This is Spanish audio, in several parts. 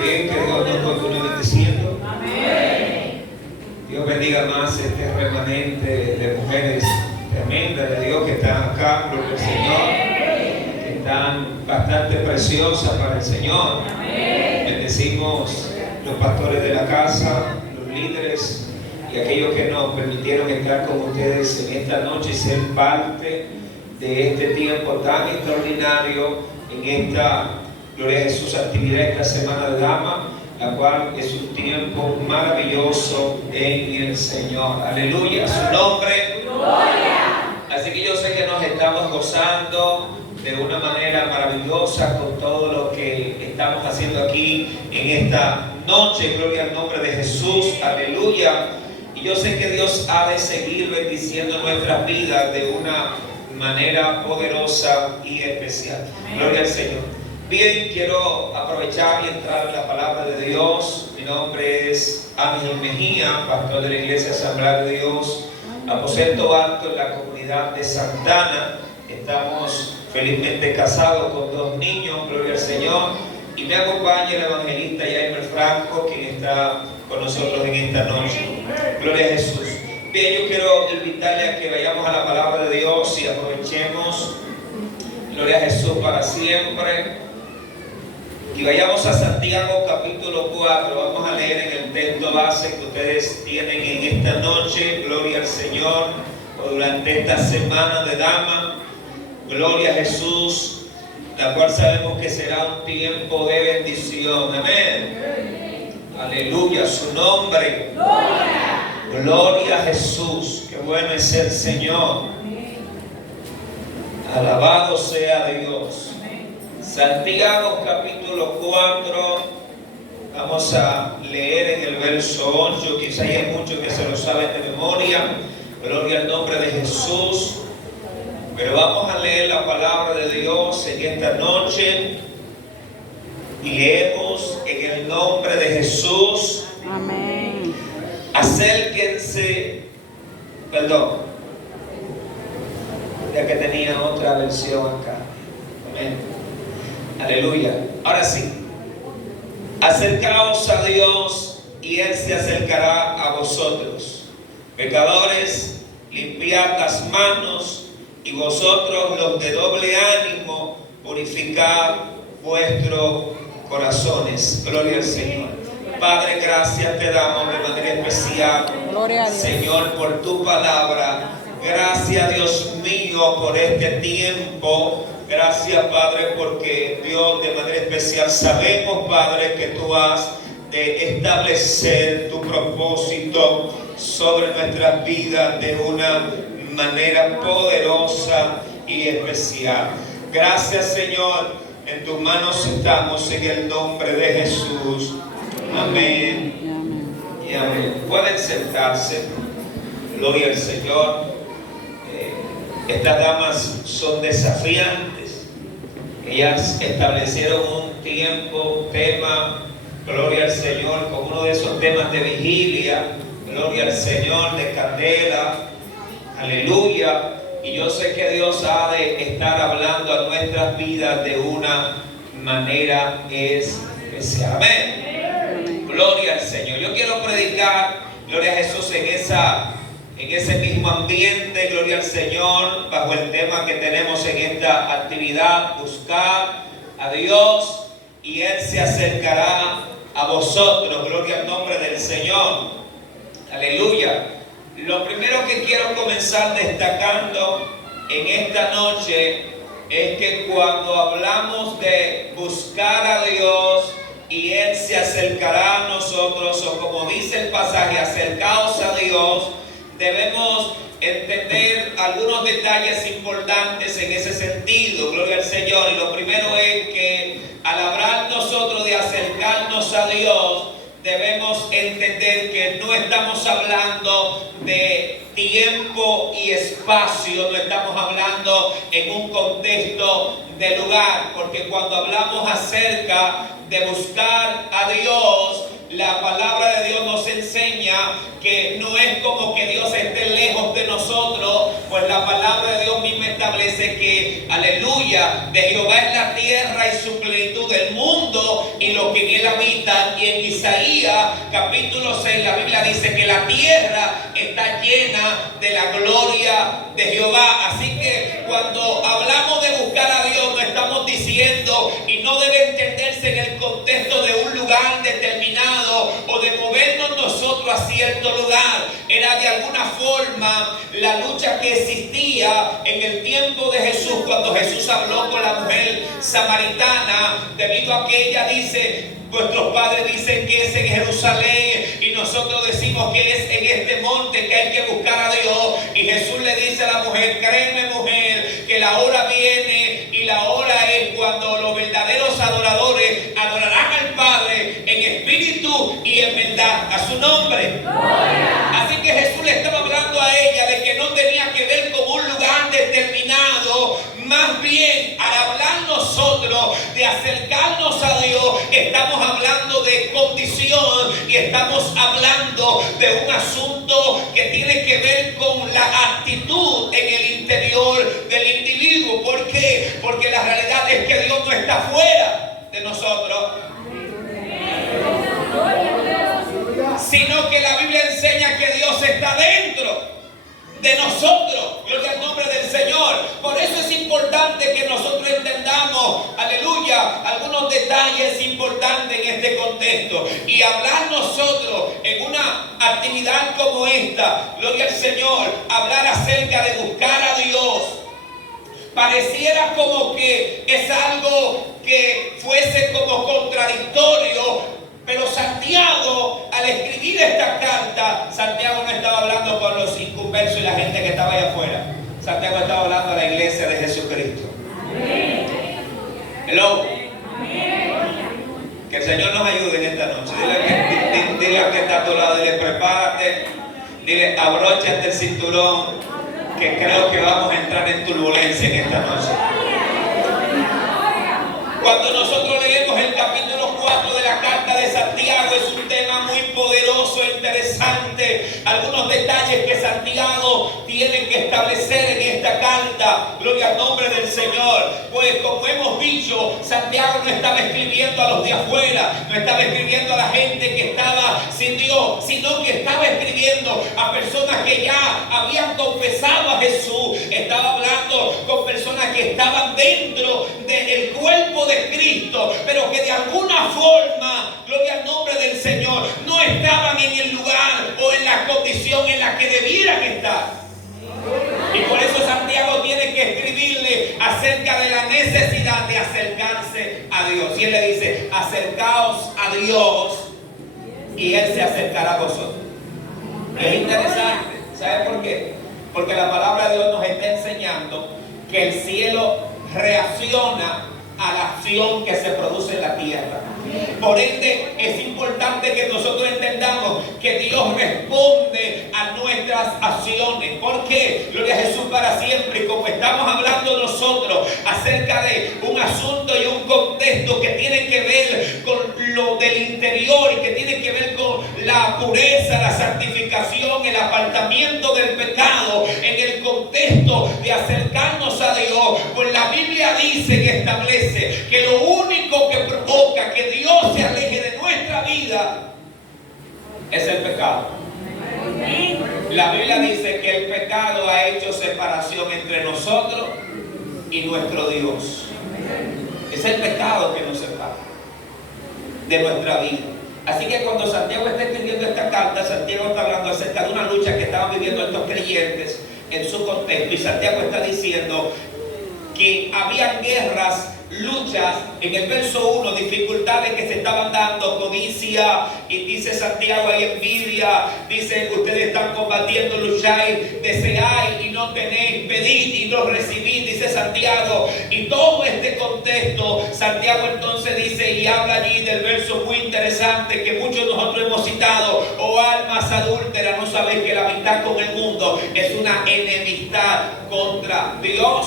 Bien, que Dios nos continúe bendiciendo. Amén. Dios bendiga más este remanente de mujeres tremendas de Dios que están acá, gloria al Señor, que están bastante preciosas para el Señor. Amén. Bendecimos los pastores de la casa, los líderes y aquellos que nos permitieron estar con ustedes en esta noche y ser parte de este tiempo tan extraordinario en esta, gloria a Jesús, actividad esta semana de Dama, la cual es un tiempo maravilloso en el Señor. Aleluya, su nombre. Gloria. Así que yo sé que nos estamos gozando de una manera maravillosa con todo lo que estamos haciendo aquí en esta noche. Gloria al nombre de Jesús. Aleluya. Y yo sé que Dios ha de seguir bendiciendo nuestras vidas de una manera poderosa y especial. Gloria al Señor. Bien, quiero aprovechar y entrar en la palabra de Dios. Mi nombre es Ángel Mejía, pastor de la Iglesia Asamblea de Dios, aposento alto en la comunidad de Santana. Estamos felizmente casados con 2 niños, gloria al Señor. Y me acompaña el evangelista Jaime Franco, quien está con nosotros en esta noche. Gloria a Jesús. Bien, yo quiero invitarle a que vayamos a la palabra de Dios y aprovechemos, gloria a Jesús, para siempre. Y vayamos a Santiago capítulo 4. Vamos a leer en el texto base que ustedes tienen en esta noche. Gloria al Señor. O durante esta semana de Dama. Gloria a Jesús, la cual sabemos que será un tiempo de bendición. Amén. Aleluya, su nombre. Gloria. Gloria a Jesús. Qué bueno es el Señor. Alabado sea Dios. Santiago capítulo 4. Vamos a leer en el verso 8. Quizá hay muchos que se lo saben de memoria. Gloria al nombre de Jesús. Pero vamos a leer la palabra de Dios en esta noche. Y leemos en el nombre de Jesús. Amén. Acérquense. Perdón. Ya que tenía otra versión acá. Amén. Aleluya. Ahora sí. Acercaos a Dios y Él se acercará a vosotros. Pecadores, limpiad las manos, y vosotros los de doble ánimo, purificad vuestros corazones. Gloria al Señor. Padre, gracias te damos de manera especial, Señor, por tu palabra. Gracias, Dios mío, por este tiempo. Gracias, Padre, porque Dios, de manera especial, sabemos, Padre, que tú has de establecer tu propósito sobre nuestras vidas de una manera poderosa y especial. Gracias, Señor. En tus manos estamos en el nombre de Jesús. Amén y amén. Pueden sentarse. Gloria al Señor. Estas damas son desafiantes. Ellas establecieron un tiempo, tema, gloria al Señor, con uno de esos temas de vigilia, gloria al Señor, de candela, aleluya. Y yo sé que Dios ha de estar hablando a nuestras vidas de una manera especial. Amén. Gloria al Señor. Yo quiero predicar, gloria a Jesús, en ese mismo ambiente, gloria al Señor, bajo el tema que tenemos en esta actividad: buscar a Dios y Él se acercará a vosotros. Gloria al nombre del Señor. Aleluya. Lo primero que quiero comenzar destacando en esta noche es que cuando hablamos de buscar a Dios y Él se acercará a nosotros, o como dice el pasaje, acercaos a Dios, debemos entender algunos detalles importantes en ese sentido. Gloria al Señor. Y lo primero es que al hablar nosotros de acercarnos a Dios, debemos entender que no estamos hablando de tiempo y espacio, no estamos hablando en un contexto de lugar, porque cuando hablamos acerca de buscar a Dios, la palabra de Dios nos enseña que no es como que Dios esté lejos de nosotros, pues la palabra de Dios misma establece que, aleluya, de Jehová es la tierra y su plenitud del mundo y lo que en él habitan. Y en Isaías capítulo 6 la Biblia dice que la tierra está llena de la gloria de Jehová. Así que cuando hablamos de buscar a Dios, no estamos diciendo, y no debe entenderse en el contexto de un lugar determinado o de movernos nosotros a cierto lugar. Era de alguna forma la lucha que existía en el tiempo de Jesús, cuando Jesús habló con la mujer samaritana, debido a que ella dice: vuestros padres dicen que es en Jerusalén y nosotros decimos que es en este monte que hay que buscar a Dios. Y Jesús le dice a la mujer: créeme, mujer, que la hora viene y la hora es cuando los verdaderos adoradores adorarán al Padre en espíritu y en verdad, a su nombre. Así que Jesús le estaba hablando a ella de que no tenía que ver con un lugar determinado. Más bien, al hablar nosotros de acercarnos a Dios, estamos hablando de condición y estamos hablando de un asunto que tiene que ver con la actitud en el interior del individuo. ¿Por qué? Porque la realidad es que Dios no está fuera de nosotros, sino que la Biblia enseña que Dios está dentro de nosotros. Gloria al nombre del Señor. Por eso es importante que nosotros entendamos, aleluya, algunos detalles importantes en este contexto. Y hablar nosotros en una actividad como esta, gloria al Señor, hablar acerca de buscar a Dios, pareciera como que es algo que fuese como contradictorio. Pero Santiago, al escribir esta carta, Santiago no estaba hablando con los inconversos y la gente que estaba allá afuera. Santiago estaba hablando a la iglesia de Jesucristo. Hello. Que el Señor nos ayude en esta noche. Dile a que está a tu lado, dile: prepárate, dile: abróchate el cinturón, que creo que vamos a entrar en turbulencia en esta noche. Cuando nosotros leemos el capítulo 4 de la carta de Santiago, es un tema muy poderoso e interesante. Algunos detalles que Santiago tiene que establecer en esta carta. Gloria al nombre del Señor. Pues como hemos dicho, Santiago no estaba escribiendo a los de afuera, no estaba escribiendo a la gente que estaba sin Dios, sino que estaba escribiendo a personas que ya habían confesado a Jesús. Estaba hablando con personas que estaban dentro del cuerpo de Cristo, pero que de alguna forma, gloria al nombre del Señor, no estaban en el lugar o en la condición en la que debieran estar. Y por eso Santiago tiene que escribirle acerca de la necesidad de acercarse a Dios. Y él le dice: acercaos a Dios y Él se acercará a vosotros. Es interesante. ¿Sabe por qué? Porque la palabra de Dios nos está enseñando que el cielo reacciona a la acción que se produce en la tierra. Por ende, es importante que nosotros entendamos que Dios responde a nuestras acciones. ¿Por qué? Gloria a Jesús para siempre. Y como estamos hablando nosotros acerca de un asunto y un contexto que tiene que ver con lo del interior y que tiene que ver con la pureza, la santificación, el apartamiento del pecado, en el contexto de acercarnos a Dios, pues la Biblia dice que establece que lo único que provoca que Dios se aleje de nuestra vida es el pecado. La Biblia dice que el pecado ha hecho separación entre nosotros y nuestro Dios. Es el pecado que nos separa de nuestra vida. Así que cuando Santiago está escribiendo esta carta, Santiago está hablando acerca de una lucha que estaban viviendo estos creyentes en su contexto. Y Santiago está diciendo que habían guerras, luchas, en el verso 1, dificultades que se estaban dando, codicia, y dice Santiago, hay envidia, dice: ustedes están combatiendo, lucháis, deseáis y no tenéis, pedid y no recibid, dice Santiago. Y todo este contexto, Santiago entonces dice y habla allí del verso muy interesante que muchos de nosotros hemos citado: oh almas adúlteras, ¿no sabéis que la amistad con el mundo es una enemistad contra Dios?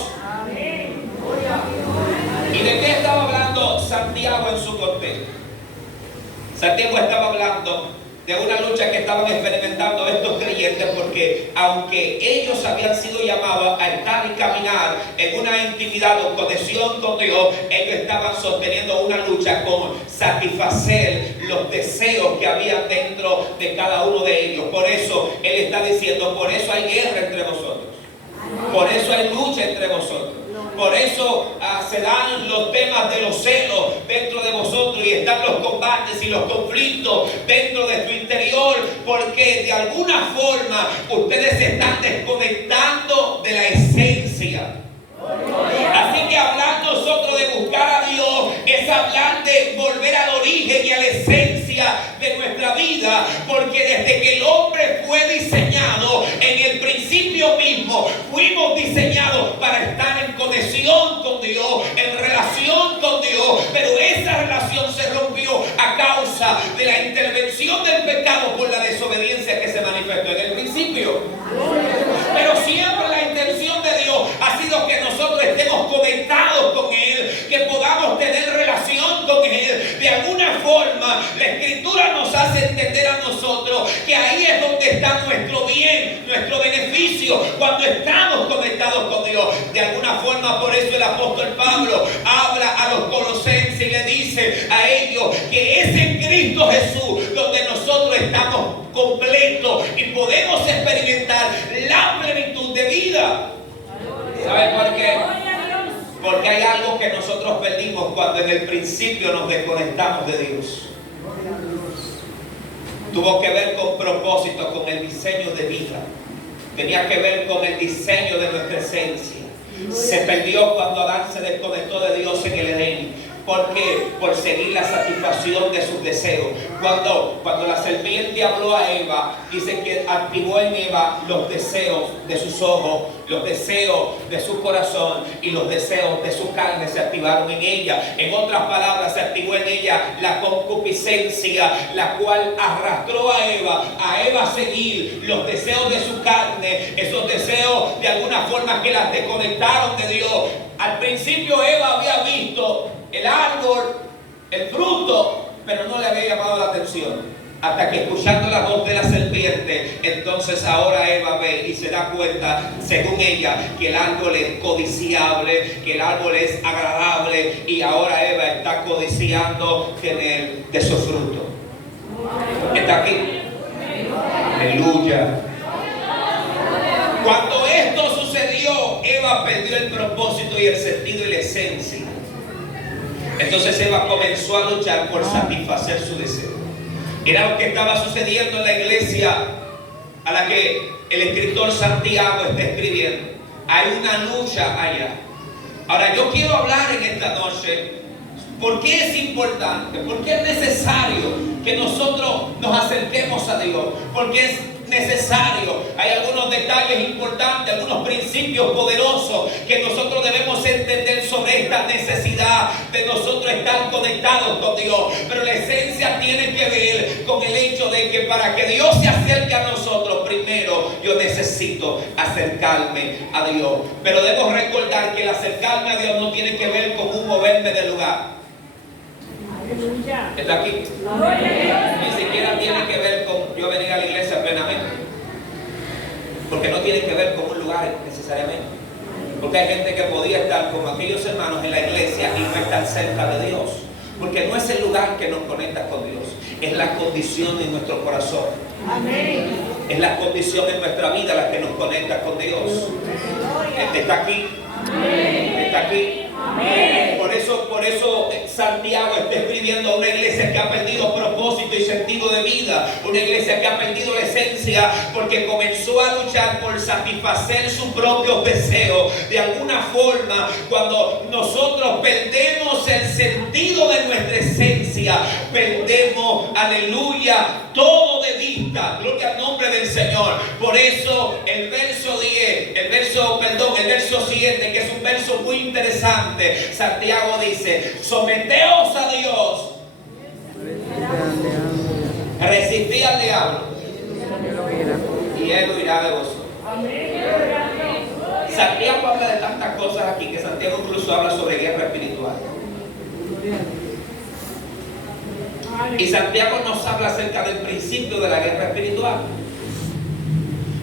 ¿Y de qué estaba hablando Santiago en su contexto? Santiago estaba hablando de una lucha que estaban experimentando estos creyentes, porque aunque ellos habían sido llamados a estar y caminar en una intimidad o conexión con Dios, ellos estaban sosteniendo una lucha con satisfacer los deseos que había dentro de cada uno de ellos. Por eso Él está diciendo, por eso hay guerra entre vosotros, por eso hay lucha entre vosotros. Por eso se dan los temas de los celos dentro de vosotros, y están los combates y los conflictos dentro de tu interior, porque de alguna forma ustedes se están desconectando de la esencia. Así que hablar nosotros de buscar a Dios es hablar de volver al origen y a la esencia de nuestra vida, porque desde que el hombre fue diseñado, en el principio mismo fuimos diseñados para estar en conexión con Dios, en relación con Dios, pero esa relación se rompió a causa de la intervención del pecado por la desobediencia que se manifestó en el principio. Pero siempre la intención de Dios ha sido que nosotros estemos conectados con Él, que podamos tener relación con Él. De alguna forma, la Escritura nos hace entender a nosotros que ahí es donde está nuestro bien, nuestro beneficio, cuando estamos conectados con Dios. De alguna forma, por eso el apóstol Pablo habla a los colosenses y le dice a ellos que es en Cristo Jesús donde nosotros estamos completos y podemos experimentar la plenitud de vida. ¿Saben por qué? Porque hay algo que nosotros perdimos cuando en el principio nos desconectamos de Dios. Tuvo que ver con propósito, con el diseño de vida. Tenía que ver con el diseño de nuestra esencia. Se perdió cuando Adán se desconectó de Dios en el Edén. ¿Por qué? Por seguir la satisfacción de sus deseos. Cuando la serpiente habló a Eva, dice que activó en Eva los deseos de sus ojos, los deseos de su corazón y los deseos de su carne se activaron en ella. En otras palabras, se activó en ella la concupiscencia, la cual arrastró a Eva a seguir los deseos de su carne, esos deseos de alguna forma que las desconectaron de Dios. Al principio Eva había visto el árbol, el fruto, pero no le había llamado la atención. Hasta que escuchando la voz de la serpiente, entonces ahora Eva ve y se da cuenta, según ella, que el árbol es codiciable, que el árbol es agradable, y ahora Eva está codiciando tener de su fruto. ¿Está aquí? Aleluya. Cuando esto sucedió, Eva perdió el propósito y el sentido y la esencia. Entonces Eva comenzó a luchar por satisfacer su deseo. Era lo que estaba sucediendo en la iglesia a la que el escritor Santiago está escribiendo. Hay una lucha allá. Ahora yo quiero hablar en esta noche por qué es importante, por qué es necesario que nosotros nos acerquemos a Dios, porque es necesario. Hay algunos detalles importantes, algunos principios poderosos que nosotros debemos entender sobre esta necesidad de nosotros estar conectados con Dios. Pero la esencia tiene que ver con el hecho de que para que Dios se acerque a nosotros, primero yo necesito acercarme a Dios. Pero debo recordar que el acercarme a Dios no tiene que ver con un moverme del lugar. ¿Está aquí? Ni siquiera tiene que ver con yo venir a la iglesia plenamente, porque no tiene que ver con un lugar necesariamente. Porque hay gente que podía estar como aquellos hermanos en la iglesia y no estar cerca de Dios, porque no es el lugar que nos conecta con Dios, es la condición de nuestro corazón. Amén. Es la condición en nuestra vida la que nos conecta con Dios. ¿Está aquí? Amén. ¿Está aquí? Amén. Por eso Santiago está escribiendo a una iglesia que ha perdido propósito y sentido de vida, una iglesia que ha perdido la esencia porque comenzó a luchar por satisfacer sus propios deseos. De alguna forma, cuando nosotros perdemos el sentido de nuestra esencia, perdemos, aleluya, todo de vista. Gloria al nombre del Señor. Por eso el verso 7, que es un verso muy interesante, Santiago dice: someteos a Dios, resistid al diablo y él huirá de vosotros. Santiago habla de tantas cosas aquí que Santiago incluso habla sobre guerra espiritual. Y Santiago nos habla acerca del principio de la guerra espiritual.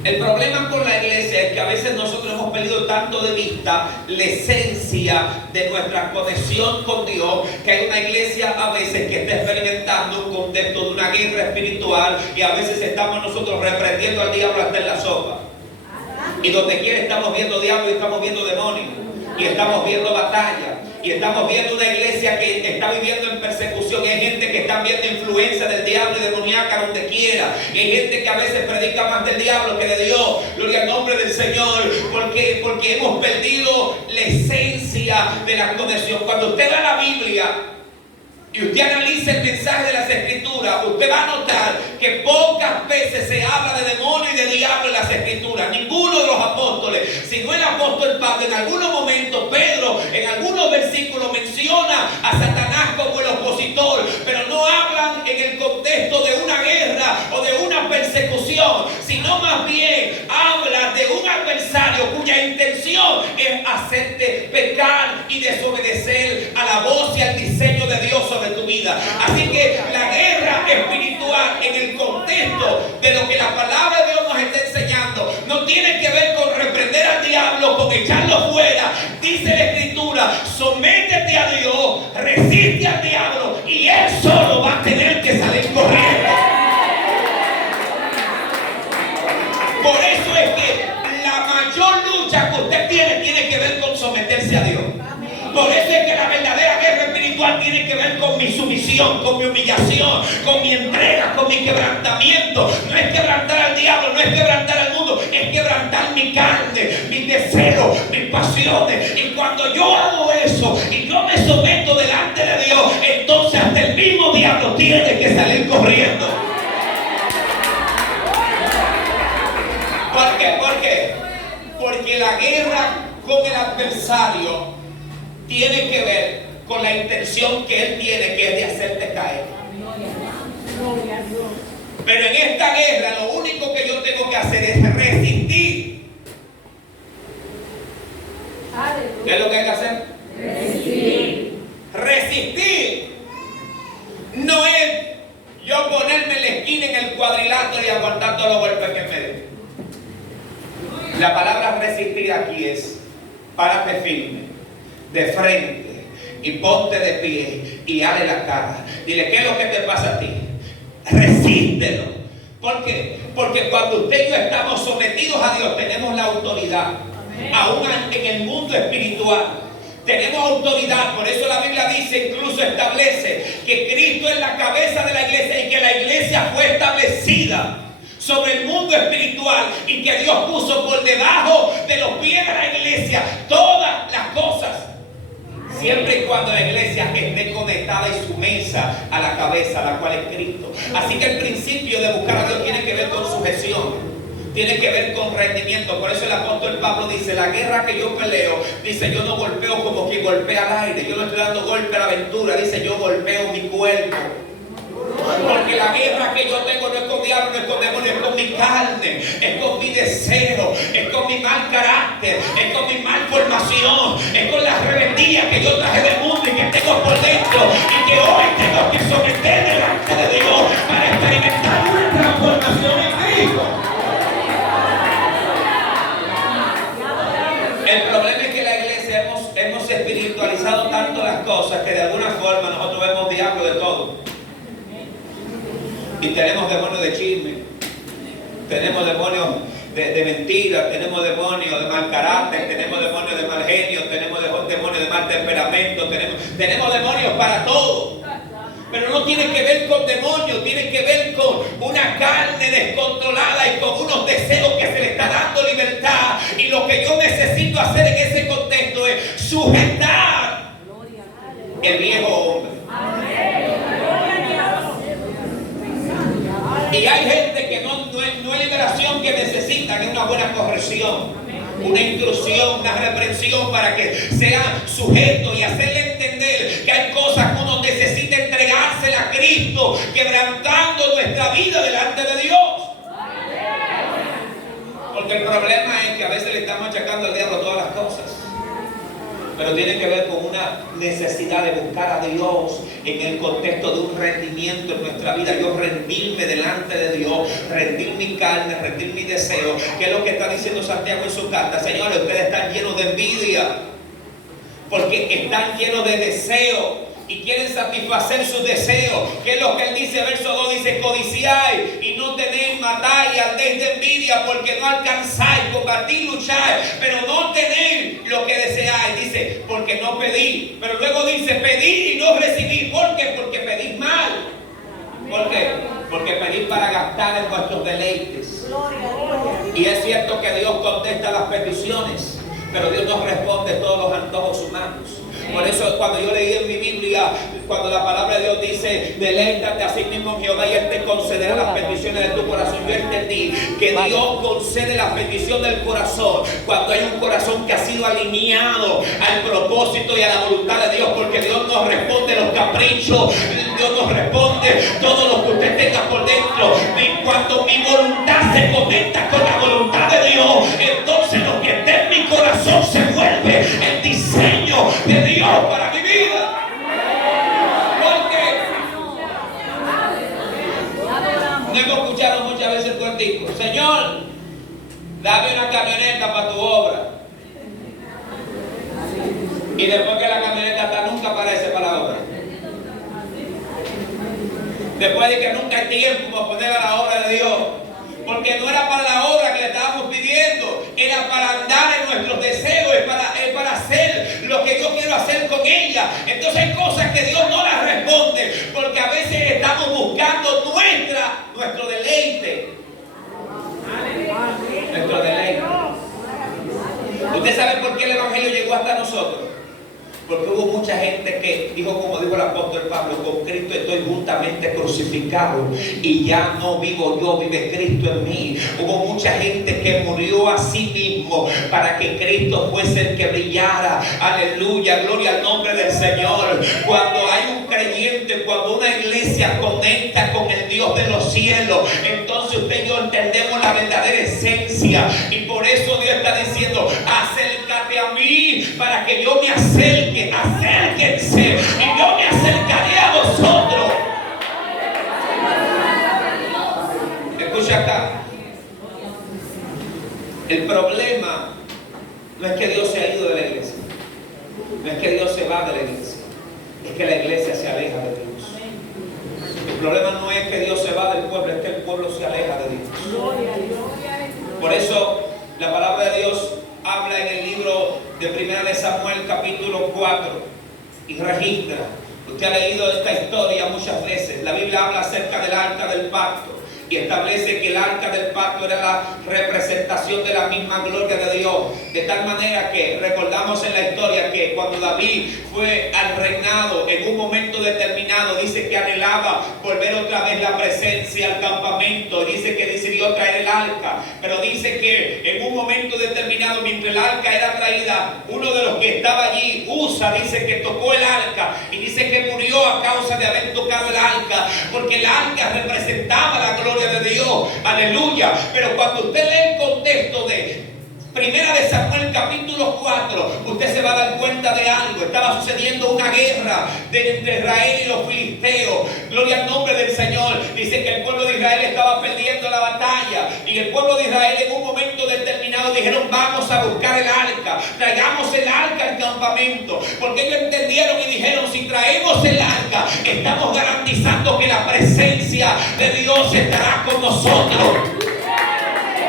El problema con la iglesia es que a veces nosotros hemos perdido tanto de vista la esencia de nuestra conexión con Dios, que hay una iglesia a veces que está experimentando un contexto de una guerra espiritual, y a veces estamos nosotros reprendiendo al diablo hasta en la sopa. Y donde quiera estamos viendo diablo y estamos viendo demonios, y estamos viendo batalla, y estamos viendo una iglesia que está viviendo en persecución. Y hay gente que está viendo influencia del diablo y demoníaca donde quiera. Y hay gente que a veces predica más del diablo que de Dios. Gloria al nombre del Señor. Porque hemos perdido la esencia de la conexión. Cuando usted va a la Biblia y usted analiza el mensaje de las Escrituras, usted va a notar que pocas veces se habla de demonio y de diablo en las Escrituras. Ninguno de los apóstoles, sino el apóstol Pablo, en algunos momentos, Pedro, en algunos versículos menciona a Satanás como el opositor, pero no hablan en el contexto de una guerra o de una persecución, sino más bien habla de un adversario cuya intención es hacerte pecar y desobedecer a la voz y al diseño de Dios sobre tu vida. Así que la guerra espiritual, en el contexto de lo que la palabra de Dios nos está enseñando, no tiene que ver con reprender al diablo, con echarlo fuera. Dice la Escritura: sométete a Dios, resiste al diablo y él solo va a tener que salir corriendo. Por eso es que la mayor lucha que usted tiene que ver con someterse a Dios. Por eso es que la verdadera guerra espiritual tiene que ver con mi sumisión, con mi humillación, con mi entrega, con mi quebrantamiento. No es quebrantar al diablo, no es quebrantar al mundo, es quebrantar mi carne, mis deseos, mis pasiones. Y cuando yo hago eso y yo me someto delante de Dios, entonces hasta el mismo diablo tiene que salir corriendo. ¿Por qué? ¿Por qué? Porque la guerra con el adversario tiene que ver con la intención que él tiene, que es de hacerte caer. Pero en esta guerra lo único que yo tengo que hacer es resistir. ¿Qué es lo que hay que hacer? Resistir. Resistir no es yo ponerme en la esquina en el cuadrilátero y aguantar todos los golpes que me den. La palabra resistir aquí es: párate firme, de frente, y ponte de pie y dale la cara. Dile: ¿qué es lo que te pasa a ti? Resístelo. ¿Por qué? Porque cuando usted y yo estamos sometidos a Dios, tenemos la autoridad. Aún en el mundo espiritual tenemos autoridad. Por eso la Biblia dice, incluso establece, que Cristo es la cabeza de la iglesia y que la iglesia fue establecida sobre el mundo espiritual, y que Dios puso por debajo de los pies de la iglesia todas las cosas, siempre y cuando la iglesia esté conectada y sumisa a la cabeza, la cual es Cristo. Así que el principio de buscar a Dios tiene que ver con sujeción, tiene que ver con rendimiento. Por eso el apóstol Pablo dice: la guerra que yo peleo, dice, yo no golpeo como quien golpea al aire, yo no estoy dando golpe a la aventura, dice, yo golpeo mi cuerpo. Porque la guerra que yo tengo no es con diablo, no es con demonio, es con mi carne, es con mi deseo, es con mi mal carácter, es con mi mal formación, es con la rebeldía que yo traje del mundo y que tengo por dentro, y que hoy tengo que someter delante de Dios para experimentar una transformación en Cristo. El problema es que la iglesia hemos espiritualizado tanto las cosas que de alguna forma nosotros vemos diablo de todo. Y tenemos demonios de chisme, tenemos demonios de mentira, tenemos demonios de mal carácter, tenemos demonios de mal genio, tenemos demonios de mal temperamento, tenemos demonios para todo. Pero no tiene que ver con demonios, tiene que ver con una carne descontrolada y con unos deseos que se le está dando libertad. Y lo que yo necesito hacer en ese contexto es sujetar el viejo hombre. Y hay gente que no es liberación que necesitan, es una buena corrección, una instrucción, una reprensión para que sea sujeto y hacerle entender que hay cosas que uno necesita entregársela a Cristo, quebrantando nuestra vida delante de Dios. Porque el problema es que a veces le estamos achacando al diablo todas las cosas. pero tiene que ver con una necesidad de buscar a Dios en el contexto de un rendimiento en nuestra vida. Yo rendirme delante de Dios, rendir mi carne, rendir mi deseo. ¿Qué es lo que está diciendo Santiago en su carta? Señores, ustedes están llenos de envidia, porque están llenos de deseo y quieren satisfacer sus deseos. ¿Qué es lo que él dice? Verso 2 dice: codiciáis y no tenéis, matáis, andéis de envidia, porque no alcanzáis, combatís, lucháis, pero no tenéis lo que deseáis. Dice, porque no pedís. Pero luego dice, pedid y no recibís. ¿Por qué? Porque pedís mal. ¿Por qué? Porque pedís para gastar en vuestros deleites. Y es cierto que Dios contesta las peticiones, pero Dios no responde todos los antojos humanos. Por eso cuando yo leí en mi Biblia, cuando la palabra de Dios dice: deleítate a sí mismo en Jehová y Él te concederá las peticiones de tu corazón, yo entendí que Dios concede la petición del corazón cuando hay un corazón que ha sido alineado al propósito y a la voluntad de Dios, porque Dios nos responde los caprichos, Dios nos responde todo lo que usted tenga por dentro. Y cuando mi voluntad se conecta con la voluntad de Dios, entonces lo que está en mi corazón se vuelve el diseño de Dios para mi vida. No hemos escuchado muchas veces el cuentico: Señor, dame una camioneta para tu obra. Y después que la camioneta está, nunca aparece para la obra. Después de que nunca hay tiempo para poner a la obra de Dios. Porque no era para la obra que le estábamos pidiendo, era para andar en nuestros deseos, es para hacer lo que yo quiero hacer con ella. Entonces hay cosas que Dios no las responde, porque a veces estamos buscando nuestro deleite. Nuestro deleite. ¿Usted sabe por qué el Evangelio llegó hasta nosotros? Porque hubo mucha gente que dijo, como dijo el apóstol Pablo: con Cristo estoy juntamente crucificado y ya no vivo yo, vive Cristo en mí. Hubo mucha gente que murió a sí mismo para que Cristo fuese el que brillara. Aleluya, gloria al nombre del Señor. Cuando hay un creyente, cuando una iglesia conecta con el Dios de los cielos, entonces usted y yo entendemos la verdadera esencia. Y por eso Dios está diciendo: acércate a mí para que yo me acerque. Acérquense y yo me acercaré a vosotros. Escucha acá. El problema no es que Dios se ha ido de la iglesia, no es que Dios se va de la iglesia, es que la iglesia se aleja de Dios. El problema no es que Dios se va del pueblo, es que el pueblo se aleja de Dios. Por eso la palabra de Dios habla en el libro de 1 de Samuel capítulo 4 y registra. Usted ha leído esta historia muchas veces. La Biblia habla acerca del arca del pacto y establece que el arca del pacto era la representación de la misma gloria de Dios. De tal manera que recordamos en la historia que cuando David fue al reinado, en un momento determinado, dice que anhelaba volver otra vez la presencia al campamento. Dice que decidió traer el arca, pero dice que en un momento determinado, mientras el arca era traída, uno de los que estaba allí, Usa, dice que tocó el arca y dice que murió a causa de haber tocado el arca, porque el arca representaba la gloria de Dios. Aleluya. Pero cuando usted lee el contexto de 1 de Samuel capítulo 4, usted se va a dar cuenta de algo. Estaba sucediendo una guerra entre Israel y los filisteos. Gloria al nombre del Señor. Dice que el pueblo de Israel estaba perdiendo la batalla, y el pueblo de Israel en un momento determinado dijeron: vamos a buscar el arca, traigamos el arca al campamento, porque ellos entendieron y dijeron: si traemos el arca, estamos garantizando que la presencia de Dios estará con nosotros.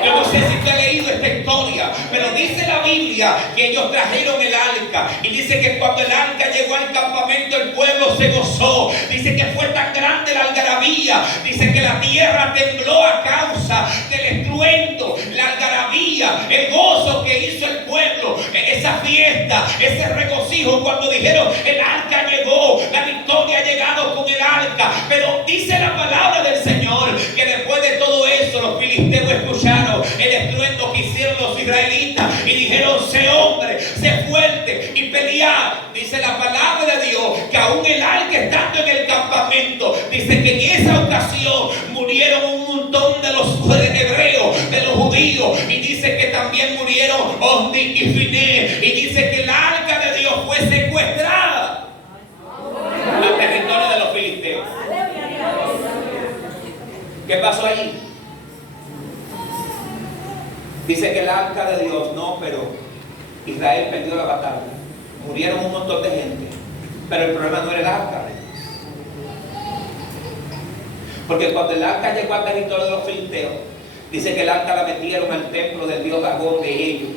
Yo no sé si usted ha leído esta historia, pero dice la Biblia que ellos trajeron el arca, y dice que cuando el arca llegó al campamento, el pueblo se gozó. Dice que fue tan grande la algarabía, dice que la tierra tembló a causa del estruendo, la algarabía, el gozo que hizo el pueblo, esa fiesta, ese regocijo cuando dijeron: el arca llegó, la victoria ha llegado con el arca. Pero dice la palabra del Señor que después de todo eso, los filisteos escucharon el estruendo que hicieron los israelitas y dijeron: sé hombre, sé fuerte y pelear. Dice la palabra de Dios que aún el arca estando en el campamento, dice que en esa ocasión murieron un montón de los hebreos, de los judíos, y dice que también murieron Ofni y Finé, y dice que el arca de Dios ¿Qué pasó allí? Dice que el arca de Dios, no, pero Israel perdió la batalla. Murieron un montón de gente. Pero el problema no era el arca. Porque cuando el arca llegó al territorio de los filisteos, dice que el arca la metieron al templo del dios Dagón de ellos.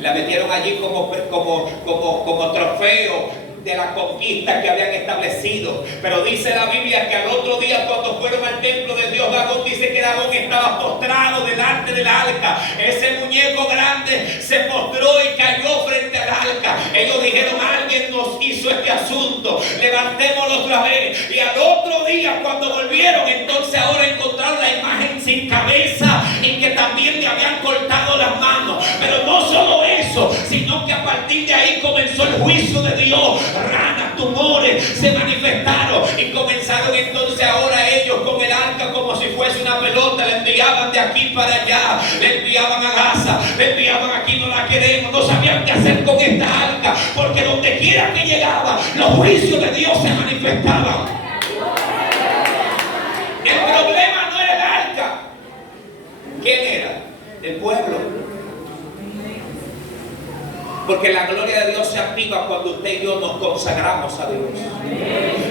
La metieron allí como trofeo de la conquista que habían establecido. Pero dice la Biblia que al otro día, cuando fueron al templo del dios Dagón, dice que Dagón estaba postrado delante del arca. Ese muñeco grande se postró y cayó frente al arca. Ellos dijeron: alguien nos hizo este asunto, levantémoslo otra vez. Y al otro día, cuando volvieron, entonces ahora encontraron la imagen sin cabeza y que también le habían cortado las manos. Pero no solo eso, sino que a partir de ahí comenzó el juicio de Dios. Ranas, tumores se manifestaron y comenzaron entonces ahora ellos con el arca como si fuese una pelota. Le enviaban de aquí para allá, le enviaban a Gaza, le enviaban aquí: no la queremos. No sabían qué hacer con esta arca, porque donde quiera que llegaba, los juicios de Dios se manifestaban. El problema no era el arca. ¿Quién era? El pueblo. Porque la gloria de Dios se activa cuando usted y yo nos consagramos a Dios.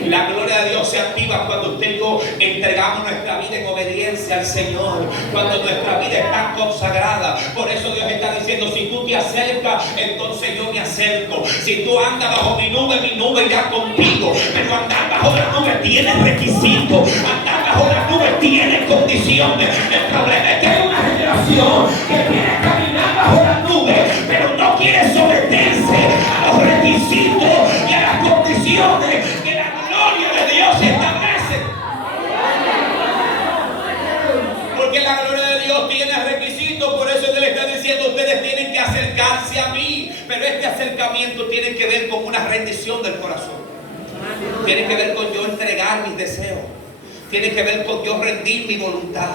La gloria de Dios se activa cuando usted y yo entregamos nuestra vida en obediencia al Señor. Cuando nuestra vida está consagrada. Por eso Dios está diciendo: si tú te acercas, entonces yo me acerco. Si tú andas bajo mi nube irá contigo. Pero andar bajo la nube tiene requisitos. Andar bajo la nube tiene condiciones. El problema es que hay una generación que quiere caminar bajo la nube, pero no quiere someterse a los requisitos y a las condiciones que la gloria de Dios establece. Porque la gloria de Dios tiene requisitos. Por eso Él está diciendo: ustedes tienen que acercarse a mí. Pero este acercamiento tiene que ver con una rendición del corazón. Tiene que ver con yo entregar mis deseos. Tiene que ver con yo rendir mi voluntad.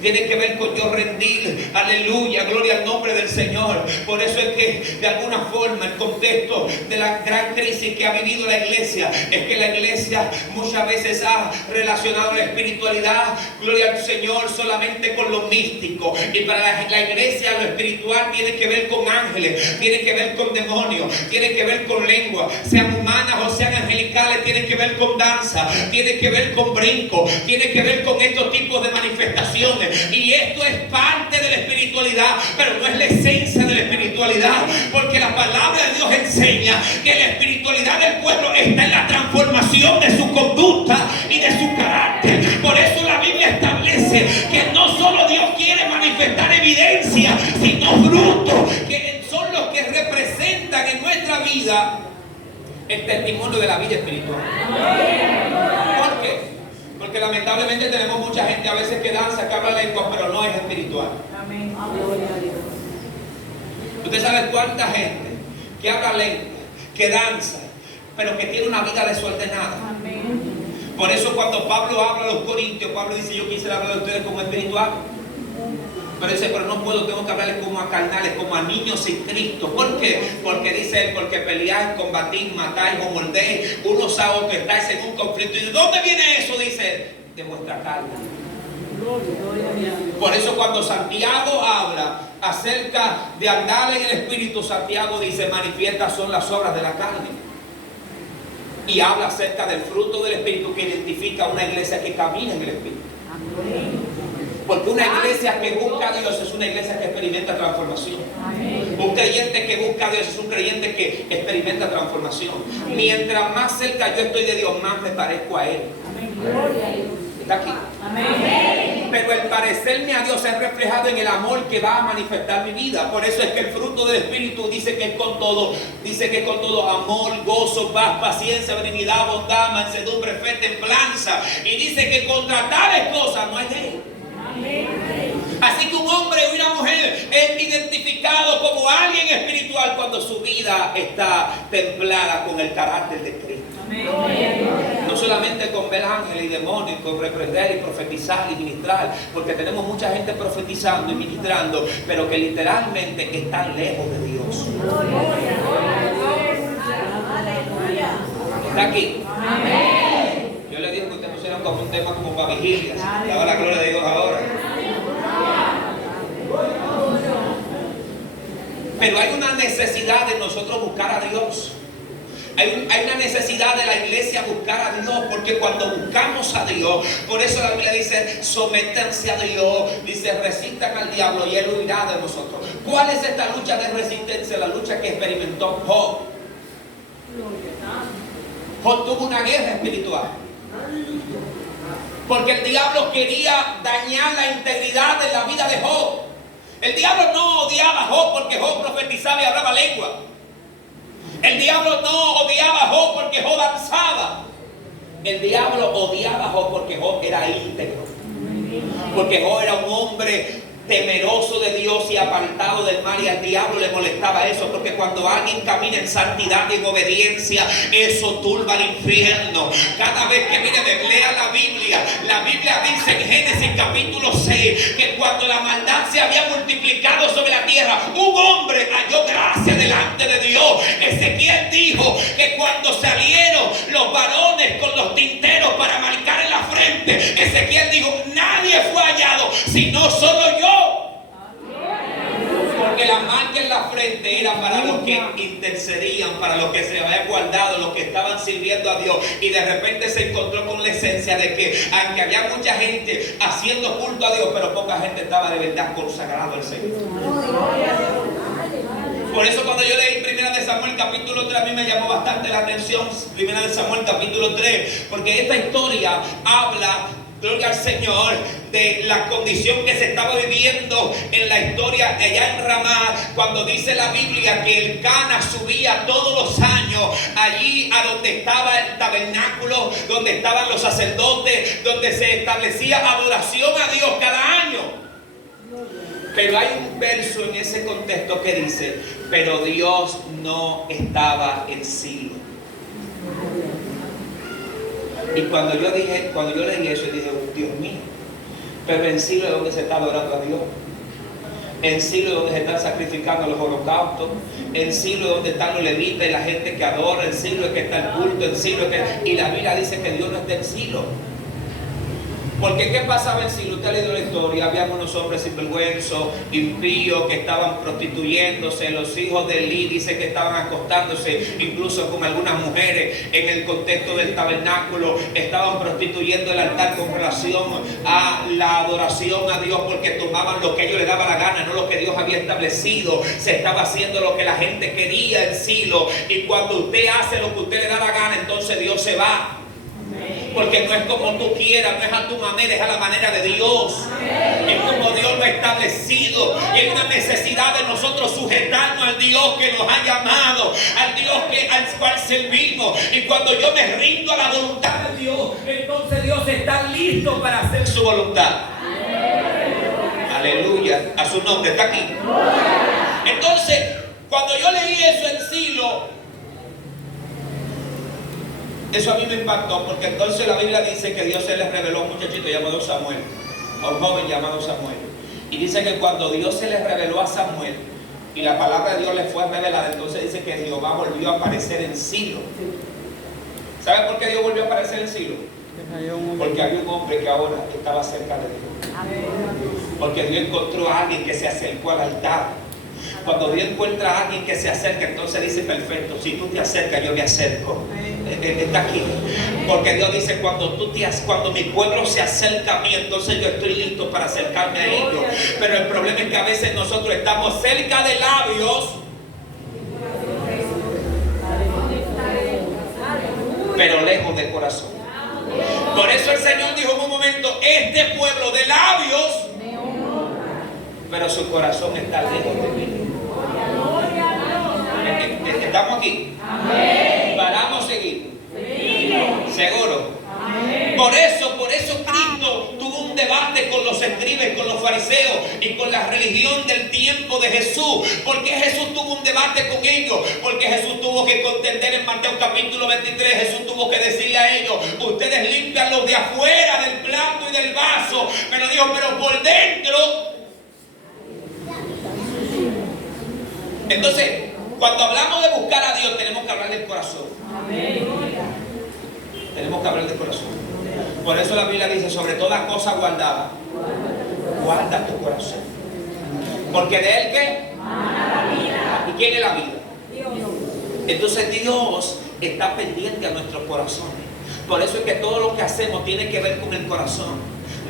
Tiene que ver con yo rendir, aleluya, gloria al nombre del Señor. Por eso es que de alguna forma el contexto de la gran crisis que ha vivido la iglesia es que la iglesia muchas veces ha relacionado la espiritualidad, gloria al Señor, solamente con lo místico. Y para la iglesia lo espiritual tiene que ver con ángeles, tiene que ver con demonios, tiene que ver con lengua, sean humanas o sean angelicales, tiene que ver con danza, tiene que ver con brinco, tiene que ver con estos tipos de manifestaciones. Y esto es parte de la espiritualidad, pero no es la esencia de la espiritualidad, porque la palabra de Dios enseña que la espiritualidad del pueblo está en la transformación de su conducta y de su carácter. Por eso la Biblia establece que no solo Dios quiere manifestar evidencia, sino frutos que son los que representan en nuestra vida el testimonio de la vida espiritual. ¿Por qué? Porque lamentablemente tenemos mucha gente a veces que danza, que habla lenguas, pero no es espiritual. Amén. Usted sabe cuánta gente que habla lenguas, que danza, pero que tiene una vida desordenada. Amén. Por eso cuando Pablo habla a los corintios, Pablo dice: yo quisiera hablar de ustedes como espiritual. Pero dice: pero no puedo, tengo que hablarles como a carnales, como a niños sin Cristo. ¿Por qué? Porque dice él: porque peleáis, combatís, matáis o mordéis unos a otros, estáis en un conflicto. ¿Y de dónde viene eso? Dice: de vuestra carne. Por eso cuando Santiago habla acerca de andar en el Espíritu, Santiago dice: manifiestas son las obras de la carne. Y habla acerca del fruto del Espíritu, que identifica a una iglesia que camina en el Espíritu. Porque una iglesia que busca a Dios es una iglesia que experimenta transformación. Un creyente que busca a Dios es un creyente que experimenta transformación. Mientras más cerca yo estoy de Dios, más me parezco a Él. ¿Está aquí? Pero el parecerme a Dios es reflejado en el amor que va a manifestar mi vida. Por eso es que el fruto del Espíritu dice que es con todo. Dice que es con todo amor, gozo, paz, paciencia, benignidad, bondad, mansedumbre, fe, templanza. Y dice que contra tales cosas no hay ley. Así que un hombre o una mujer es identificado como alguien espiritual cuando su vida está templada con el carácter de Cristo. No solamente con ver ángeles y demonios, con reprender y profetizar y ministrar, porque tenemos mucha gente profetizando y ministrando, pero que literalmente están lejos de Dios. ¿Está aquí? Yo le dije que ustedes pusieran como un tema como para vigilias. Daba la gloria de Dios ahora. Pero hay una necesidad de nosotros buscar a Dios. Hay una necesidad de la iglesia buscar a Dios, porque cuando buscamos a Dios, por eso la Biblia dice, sométanse a Dios, dice, resistan al diablo y él huirá de nosotros. ¿Cuál es esta lucha de resistencia? La lucha que experimentó Job. Job tuvo una guerra espiritual, porque el diablo quería dañar la integridad de la vida de Job. El diablo no odiaba a Job porque Job profetizaba y hablaba lengua. El diablo no odiaba a Job porque Job danzaba. El diablo odiaba a Job porque Job era íntegro. Porque Job era un hombre temeroso de Dios y apartado del mal, y al diablo le molestaba eso, porque cuando alguien camina en santidad y en obediencia, eso turba al infierno. Cada vez que lea la Biblia dice en Génesis capítulo 6 que cuando la maldad se había multiplicado sobre la tierra, un hombre halló gracia delante de Dios. Ezequiel dijo que cuando salieron los varones con los tinteros para marcar en la frente, Ezequiel dijo, nadie fue hallado sino solo yo. Porque la marca en la frente era para los que intercedían, para los que se habían guardado, los que estaban sirviendo a Dios. Y de repente se encontró con la esencia de que aunque había mucha gente haciendo culto a Dios, pero poca gente estaba de verdad consagrado al Señor. Por eso cuando yo leí 1 de Samuel capítulo 3, a mí me llamó bastante la atención 1 de Samuel capítulo 3, porque esta historia habla, gloria al Señor, de la condición que se estaba viviendo en la historia allá en Ramá, cuando dice la Biblia que el Cana subía todos los años allí a donde estaba el tabernáculo, donde estaban los sacerdotes, donde se establecía adoración a Dios cada año. Pero hay un verso en ese contexto que dice, pero Dios no estaba en Silo. Y cuando yo leí eso, dije, Dios mío, pero en Silo es donde se está adorando a Dios. En Silo es donde se están sacrificando los holocaustos. En Silo es donde están los levitas y la gente que adora. En Silo es que está el culto. En Silo es que... Y la Biblia dice que Dios no está en Silo. Porque ¿qué pasaba en Silo? Usted ha leído la historia. Había unos hombres sinvergüenzos, impíos, que estaban prostituyéndose. Los hijos de Elí dice que estaban acostándose incluso con algunas mujeres en el contexto del tabernáculo. Estaban prostituyendo el altar con relación a la adoración a Dios, porque tomaban lo que ellos les daba la gana, no lo que Dios había establecido. Se estaba haciendo lo que la gente quería en Silo. Y cuando usted hace lo que usted le da la gana, entonces Dios se va. Porque no es como tú quieras, no es a tu manera, es a la manera de Dios. Es como Dios lo ha establecido. Y hay una necesidad de nosotros sujetarnos al Dios que nos ha llamado, al Dios al cual servimos. Y cuando yo me rindo a la voluntad de Dios, entonces Dios está listo para hacer su voluntad. Aleluya, a su nombre, está aquí. Entonces, cuando yo leí eso en Silo, eso a mí me impactó, porque entonces la Biblia dice que Dios se le reveló a un muchachito llamado Samuel, a un joven llamado Samuel. Y dice que cuando Dios se le reveló a Samuel y la palabra de Dios le fue revelada, entonces dice que Jehová volvió a aparecer en Silo. ¿Sabe por qué Dios volvió a aparecer en Silo? Porque había un hombre que ahora estaba cerca de Dios. Porque Dios encontró a alguien que se acercó al altar. Cuando Dios encuentra a alguien que se acerca, entonces dice, perfecto, si tú te acercas, yo me acerco. Está aquí. Porque Dios dice, cuando mi pueblo se acerca a mí, entonces yo estoy listo para acercarme a ellos. Pero el problema es que a veces nosotros estamos cerca de labios, pero lejos de corazón. Por eso el Señor dijo en un momento, este pueblo de labios, pero su corazón está lejos de mí. ¿Estamos aquí? Amén. ¿Paramos seguir? ¿Seguro? Amén. Por eso Cristo tuvo un debate con los escribas, con los fariseos y con la religión del tiempo de Jesús. ¿Por qué Jesús tuvo un debate con ellos? Porque Jesús tuvo que contender en Mateo capítulo 23. Jesús tuvo que decirle a ellos, ustedes limpian los de afuera del plato y del vaso, pero dijo, pero por dentro. Entonces, cuando hablamos de buscar a Dios, tenemos que hablar del corazón. Amén. Tenemos que hablar del corazón. Por eso la Biblia dice, sobre toda cosa guardada, guarda tu corazón. Porque de él, ¿qué? ¿Y quién es la vida? Entonces Dios está pendiente a nuestros corazones. Por eso es que todo lo que hacemos tiene que ver con el corazón,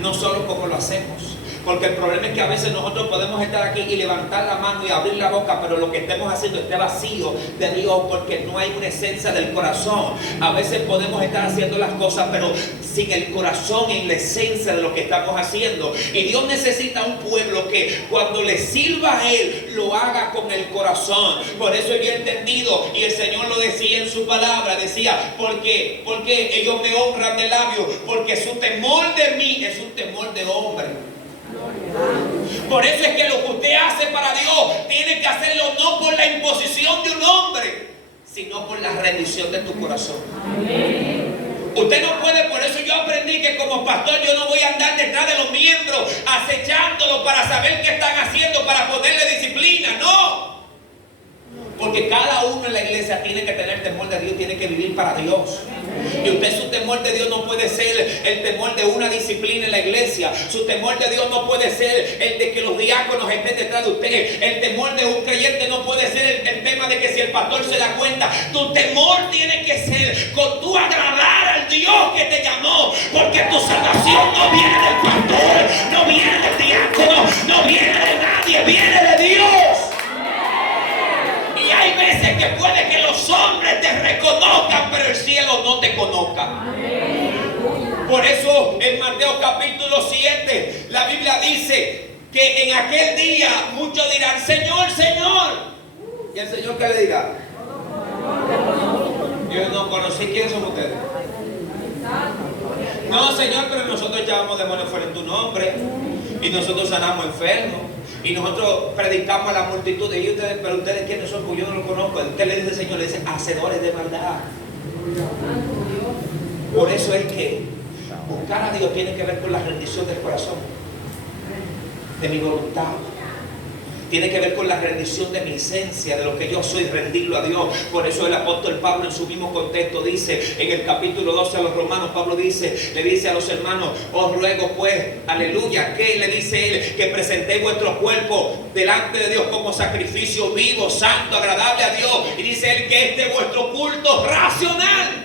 no solo cómo lo hacemos. Porque el problema es que a veces nosotros podemos estar aquí y levantar la mano y abrir la boca, pero lo que estemos haciendo esté vacío de Dios, porque no hay una esencia del corazón. A veces podemos estar haciendo las cosas, pero sin el corazón en la esencia de lo que estamos haciendo. Y Dios necesita un pueblo que cuando le sirva a Él, lo haga con el corazón. Por eso yo he entendido, y el Señor lo decía en su palabra, decía, porque ellos me honran de labios, porque su temor de mí es un temor de hombre. Por eso es que lo que usted hace para Dios tiene que hacerlo no por la imposición de un hombre, sino por la rendición de tu corazón. Usted no puede, por eso yo aprendí que como pastor yo no voy a andar detrás de los miembros acechándolos para saber qué están haciendo, para ponerle disciplina, no. Porque cada uno en la iglesia tiene que tener temor de Dios, tiene que vivir para Dios. Y usted, su temor de Dios no puede ser el temor de una disciplina en la iglesia. Su temor de Dios no puede ser el de que los diáconos estén detrás de usted. El temor de un creyente no puede ser el tema de que si el pastor se da cuenta. Tu temor tiene que ser con tu agradar al Dios que te llamó. Porque tu salvación no viene del pastor, no viene del diácono, no viene de nadie, viene de Dios. Hay veces que puede que los hombres te reconozcan, pero el cielo no te conozca. Por eso en Mateo capítulo 7 la Biblia dice que en aquel día muchos dirán, Señor, Señor. ¿Y el Señor qué le dirá? Yo no conocí. ¿Quién son ustedes? No, Señor, pero nosotros echábamos demonios fuera en tu nombre, y nosotros sanamos enfermos, y nosotros predicamos a la multitud de ellos. Pero ustedes, ¿quiénes son? Pues yo no los conozco. ¿Qué le dice el Señor? Le dice, hacedores de maldad. Por eso es que buscar a Dios tiene que ver con la rendición del corazón, de mi voluntad. Tiene que ver con la rendición de mi esencia, de lo que yo soy, rendirlo a Dios. Por eso el apóstol Pablo en su mismo contexto dice, en el capítulo 12 a los romanos, Pablo le dice a los hermanos, os ruego pues, aleluya, que le dice él, que presentéis vuestro cuerpo delante de Dios como sacrificio vivo, santo, agradable a Dios. Y dice él que este es vuestro culto racional.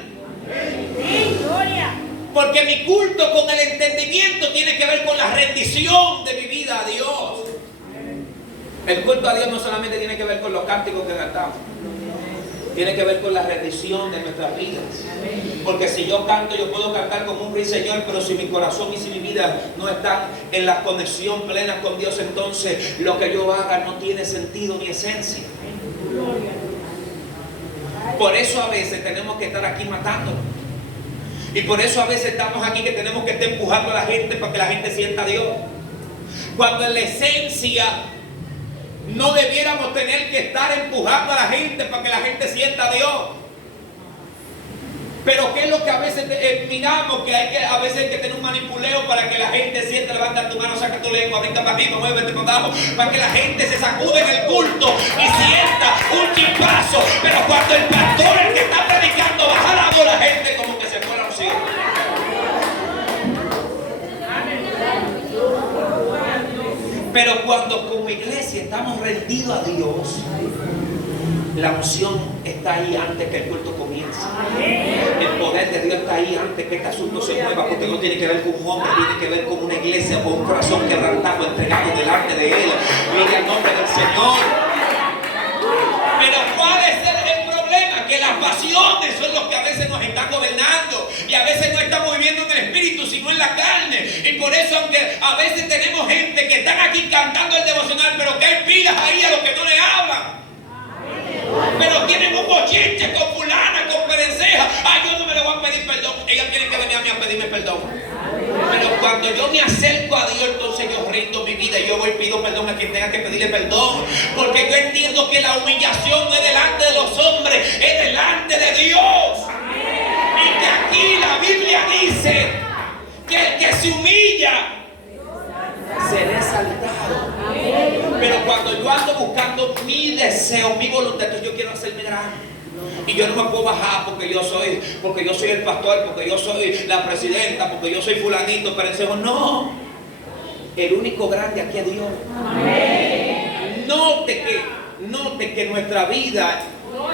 Porque mi culto con el entendimiento tiene que ver con la rendición de mi vida a Dios. El culto a Dios no solamente tiene que ver con los cánticos que cantamos, tiene que ver con la rendición de nuestras vidas. Porque si yo canto, yo puedo cantar como un ruiseñor, pero si mi corazón y si mi vida no están en la conexión plena con Dios, entonces lo que yo haga no tiene sentido ni esencia. Por eso a veces tenemos que estar aquí matándonos. Y por eso a veces estamos aquí que tenemos que estar empujando a la gente para que la gente sienta a Dios. Cuando en la esencia no debiéramos tener que estar empujando a la gente para que la gente sienta a Dios. Pero ¿qué es lo que a veces miramos? Que a veces hay que tener un manipuleo para que la gente sienta, levanta tu mano, saca tu lengua, brinca para arriba, muévete para abajo, para que la gente se sacude en el culto y sienta un chispazo. Pero cuando el pastor, el que está predicando, baja la voz, la gente como que se fuera a un cielo. Pero cuando como iglesia estamos rendidos a Dios, la unción está ahí antes que el culto comience. El poder de Dios está ahí antes que este asunto se mueva, porque no tiene que ver con un hombre, tiene que ver con una iglesia, con un corazón quebrantado, entregado delante de Él. Gloria al nombre del Señor. Pero ¿cuál es el problema? Que las pasiones son los que a veces nos están gobernando, y a veces no estamos viviendo en el espíritu sino en la carne. Y por eso, aunque a veces tenemos gente que están aquí cantando el devocional, pero que hay pilas ahí a los que no le hablan, pero tienen un bochinche con fulana, con perenceja. Ay, yo no me le voy a pedir perdón, ella tiene que venir a mí a pedirme perdón. Pero cuando yo me acerco a Dios, entonces yo rindo mi vida y yo voy y pido perdón a quien tenga que pedirle perdón. Porque yo entiendo que la humillación no es delante de los hombres, es delante de Dios. Y que aquí la Biblia dice que el que se humilla será exaltado. Pero cuando yo ando buscando mi deseo, mi voluntad, entonces yo quiero hacerme grande. Y yo no me puedo bajar porque yo soy el pastor, porque yo soy la presidenta, porque yo soy fulanito, perencejo. No. El único grande aquí es Dios. Amén. Note que nuestra vida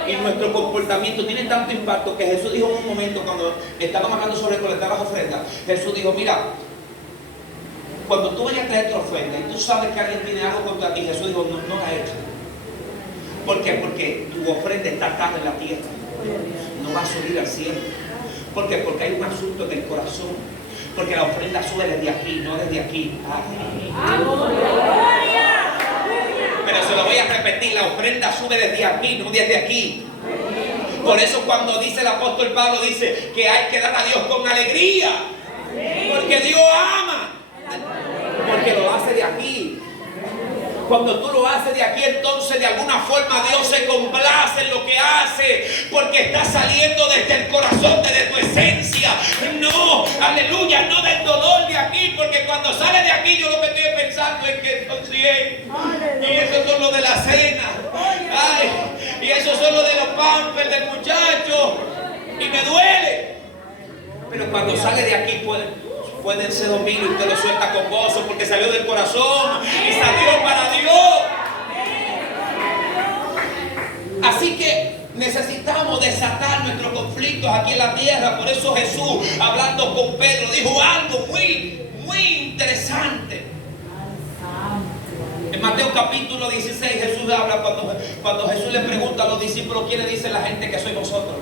y nuestro comportamiento tiene tanto impacto que Jesús dijo en un momento, cuando estábamos hablando sobre colectar las ofrendas, Jesús dijo: mira, cuando tú vayas a traer tu ofrenda y tú sabes que alguien tiene algo contra ti, Jesús dijo: no la eches. ¿Por qué? Porque tu ofrenda está atada en la tierra, no va a subir al cielo. ¿Por qué? Porque hay un asunto en el corazón. Porque la ofrenda sube desde aquí, no desde aquí. Pero se lo voy a repetir: la ofrenda sube desde aquí, no desde aquí. Por eso cuando dice el apóstol Pablo, dice que hay que dar a Dios con alegría, porque Dios ama, porque lo hace de aquí. Cuando tú lo haces de aquí, entonces de alguna forma Dios se complace en lo que hace, porque está saliendo desde el corazón, desde tu esencia. No, aleluya, no del dolor de aquí, porque cuando sale de aquí yo lo que estoy pensando es que son 100. Y eso son lo de la cena. Ay, y eso son lo de los pampers del muchacho. Y me duele. Pero cuando sale de aquí pueden ser domingo y usted lo suelta con gozo porque salió del corazón y salió para Dios. Así que necesitamos desatar nuestros conflictos aquí en la tierra. Por eso Jesús, hablando con Pedro, dijo algo muy interesante. En Mateo capítulo 16 Jesús habla cuando Jesús le pregunta a los discípulos: ¿quiénes dice la gente que sois vosotros?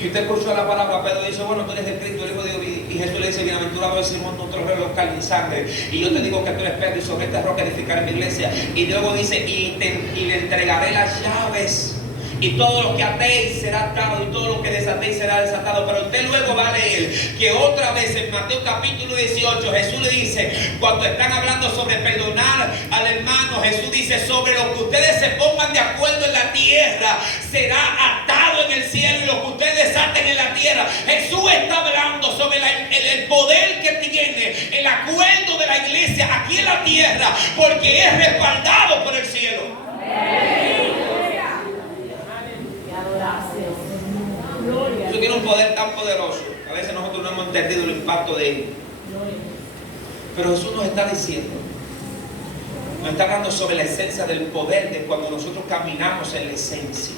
Y usted escuchó la palabra, Pedro dice: bueno, tú eres el Cristo, el Hijo de Dios. Y Jesús le dice: bienaventurado es Simón, no trojero los carne y sangre. Y yo te digo que tú eres Pedro, y sobre esta roca edificaré mi iglesia. Y luego dice: y le entregaré las llaves. Y todo lo que atéis será atado, y todo lo que desatéis será desatado. Pero usted luego va a leer que otra vez en Mateo capítulo 18 Jesús le dice, cuando están hablando sobre perdonar al hermano, Jesús dice: sobre lo que ustedes se pongan de acuerdo en la tierra será atado en el cielo, y lo que ustedes desaten en la tierra. Jesús está hablando sobre el poder que tiene el acuerdo de la iglesia aquí en la tierra, porque es respaldado por el cielo. Eso tiene un poder tan poderoso. A veces nosotros no hemos entendido el impacto de él. Pero Jesús nos está diciendo, nos está hablando sobre la esencia del poder de cuando nosotros caminamos en la esencia.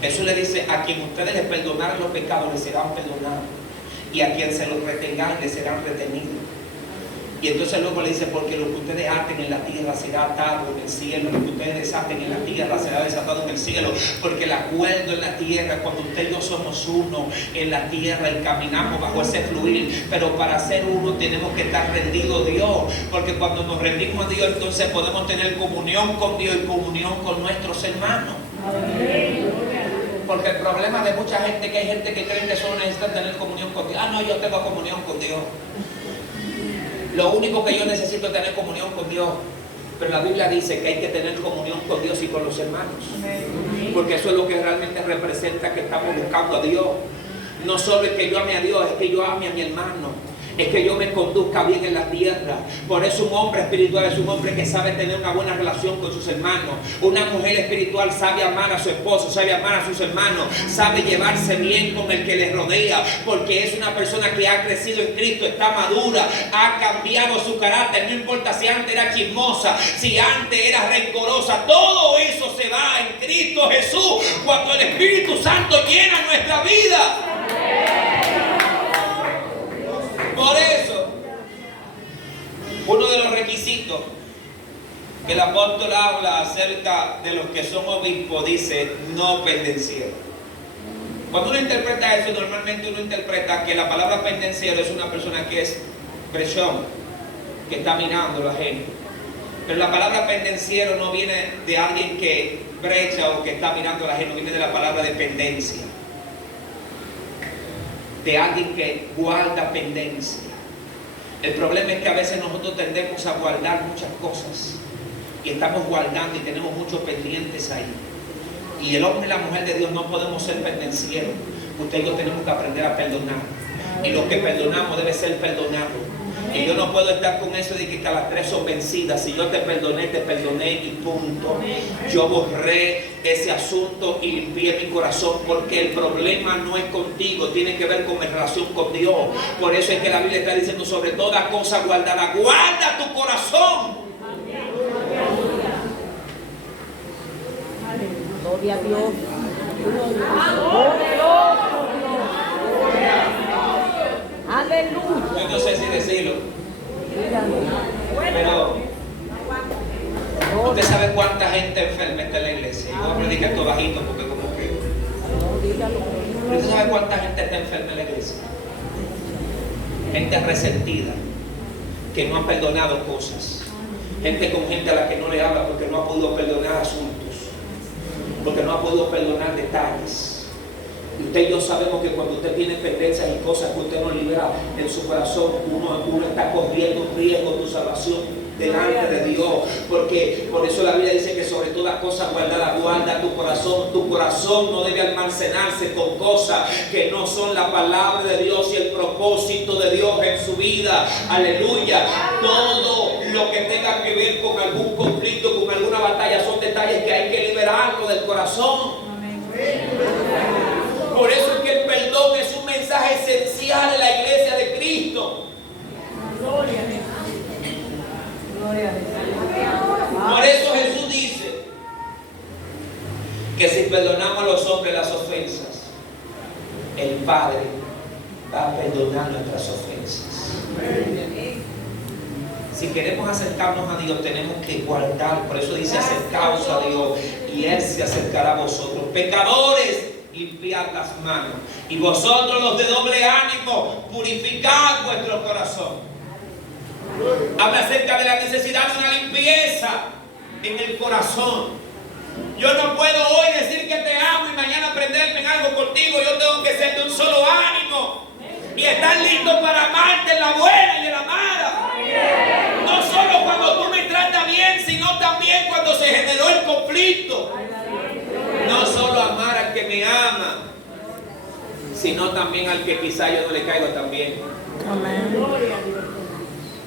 Jesús le dice: a quien ustedes les perdonaran los pecados les serán perdonados, y a quien se los retengan les serán retenidos. Y entonces luego le dice: porque lo que ustedes aten en la tierra será atado en el cielo, lo que ustedes desaten en la tierra será desatado en el cielo. Porque el acuerdo en la tierra, cuando usted y yo somos uno en la tierra y caminamos bajo ese fluir, pero para ser uno tenemos que estar rendidos a Dios, porque cuando nos rendimos a Dios, entonces podemos tener comunión con Dios y comunión con nuestros hermanos. Porque el problema de mucha gente, que hay gente que cree que solo necesitan tener comunión con Dios. Ah, no, yo tengo comunión con Dios. Lo único que yo necesito es tener comunión con Dios. Pero la Biblia dice que hay que tener comunión con Dios y con los hermanos. Porque eso es lo que realmente representa que estamos buscando a Dios. No solo es que yo ame a Dios, es que yo ame a mi hermano. Es que yo me conduzca bien en la tierra. Por eso un hombre espiritual es un hombre que sabe tener una buena relación con sus hermanos. Una mujer espiritual sabe amar a su esposo, sabe amar a sus hermanos, sabe llevarse bien con el que les rodea, porque es una persona que ha crecido en Cristo, está madura, ha cambiado su carácter. No importa si antes era chismosa, si antes era rencorosa, todo eso se va en Cristo Jesús cuando el Espíritu Santo llena nuestra vida. Por eso, uno de los requisitos que el apóstol habla acerca de los que son obispos, dice: no pendenciero. Cuando uno interpreta eso, normalmente uno interpreta que la palabra pendenciero es una persona que es presión, que está mirando a la gente. Pero la palabra pendenciero no viene de alguien que brecha o que está mirando a la gente, viene de la palabra dependencia. De alguien que guarda pendencia. El problema es que a veces nosotros tendemos a guardar muchas cosas y estamos guardando y tenemos muchos pendientes ahí. Y el hombre y la mujer de Dios no podemos ser pendencieros. Usted y yo tenemos que aprender a perdonar, y lo que perdonamos debe ser perdonado. Y yo no puedo estar con eso de que las 3 son vencidas. Si yo te perdoné y punto. Yo borré ese asunto y limpié mi corazón, porque el problema no es contigo, tiene que ver con mi relación con Dios. Por eso es que la Biblia está diciendo: sobre toda cosa guardada, guarda tu corazón. Gloria a Dios. Aleluya. Yo no sé si decirlo, pero usted sabe cuánta gente enferma está en la iglesia. Yo voy a predicar esto bajito porque como que... ¿Usted sabe cuánta gente está enferma en la iglesia? Gente resentida, que no ha perdonado cosas. Gente con gente a la que no le habla porque no ha podido perdonar asuntos, porque no ha podido perdonar detalles. Y usted y yo sabemos que cuando usted tiene pendencias y cosas que usted no libera en su corazón, uno está corriendo un riesgo de tu salvación delante de Dios. Porque por eso la Biblia dice que sobre toda cosa guardada, guarda tu corazón. Tu corazón no debe almacenarse con cosas que no son la palabra de Dios y el propósito de Dios en su vida. Aleluya. Todo lo que tenga que ver con algún conflicto, con alguna batalla, son detalles que hay que liberarlo del corazón. Por eso es que el perdón es un mensaje esencial en la iglesia de Cristo. Por eso Jesús dice que si perdonamos a los hombres las ofensas, el Padre va a perdonar nuestras ofensas. Si queremos acercarnos a Dios, tenemos que guardar. Por eso dice: acercaos a Dios y Él se acercará a vosotros. Pecadores, limpiad las manos, y vosotros los de doble ánimo, purificad vuestro corazón. Habla acerca de la necesidad de una limpieza en el corazón. Yo no puedo hoy decir que te amo y mañana prenderme en algo contigo. Yo tengo que ser de un solo ánimo y estar listo para amarte en la buena y en la mala. No solo cuando tú me tratas bien, sino también cuando se generó el conflicto. No solo amar al que me ama, sino también al que quizá yo no le caigo también.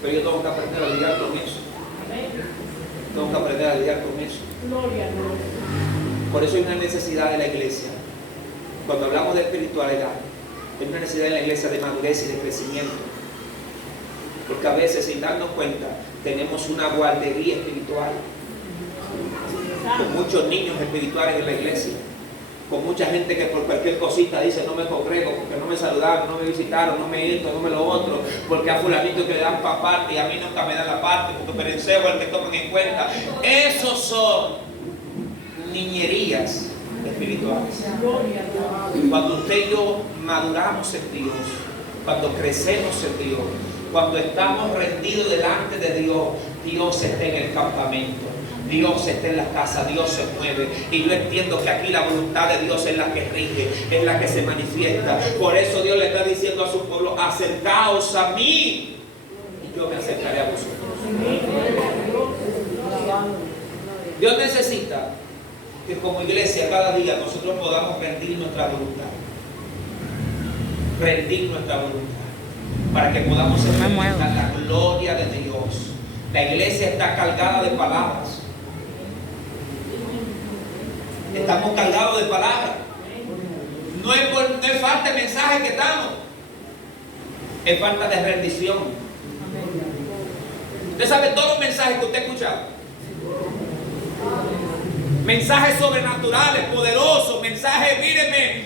Pero yo tengo que aprender a lidiar con eso. Tengo que aprender a lidiar con eso. Por eso hay una necesidad de la iglesia. Cuando hablamos de espiritualidad, hay una necesidad en la iglesia de madurez y de crecimiento. Porque a veces, sin darnos cuenta, tenemos una guardería espiritual, con muchos niños espirituales en la iglesia, con mucha gente que por cualquier cosita dice: no me congrego porque no me saludaron, no me visitaron, no me esto, no me lo otro, porque a fulanito que le dan para parte y a mí nunca me dan la parte, porque perenceo es el que toman en cuenta. Esos son niñerías espirituales. Cuando usted y yo maduramos en Dios, cuando crecemos en Dios, cuando estamos rendidos delante de Dios, Dios está en el campamento, Dios está en la casa, Dios se mueve. Y yo entiendo que aquí la voluntad de Dios es la que rige, es la que se manifiesta. Por eso Dios le está diciendo a su pueblo: acercaos a mí y yo me acercaré a vosotros. Dios necesita que como iglesia cada día nosotros podamos rendir nuestra voluntad. Rendir nuestra voluntad, para que podamos experimentar la gloria de Dios. La iglesia está cargada de palabras. Estamos cargados de palabras. No es falta de mensaje que estamos, es falta de rendición. Usted sabe todos los mensajes que usted ha escuchado. Mensajes sobrenaturales, poderosos, mensajes, míreme,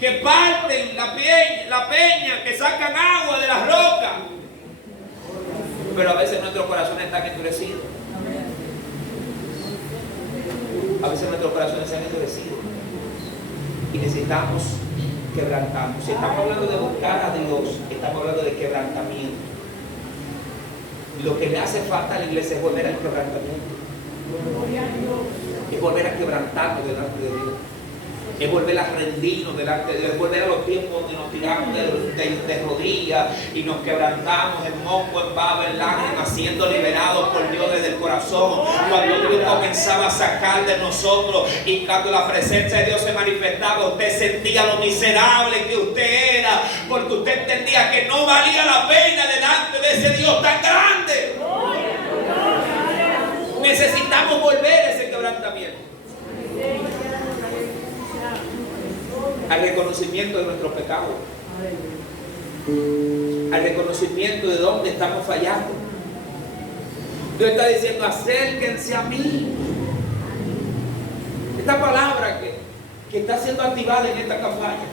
que parten la peña, que sacan agua de las rocas. Pero a veces nuestros corazones están endurecidos. A veces nuestros corazones se han endurecido. Y necesitamos quebrantarnos. Si estamos hablando de buscar a Dios, estamos hablando de quebrantamiento. Lo que le hace falta a la iglesia es volver al quebrantamiento. Es volver a quebrantarnos delante de Dios. Es volver a rendirnos delante de Dios, es volver a los tiempos donde nos tiramos de rodillas y nos quebrantamos en moco, en baba, en lágrimas, siendo liberados por Dios desde el corazón. Cuando Dios comenzaba a sacar de nosotros y cuando la presencia de Dios se manifestaba, usted sentía lo miserable que usted era, porque usted entendía que no valía la pena delante de de ese Dios tan grande. Necesitamos volver a ese quebrantamiento, al reconocimiento de nuestros pecados, al reconocimiento de dónde estamos fallando. Dios está diciendo: acérquense a mí. Esta palabra que está siendo activada en esta campaña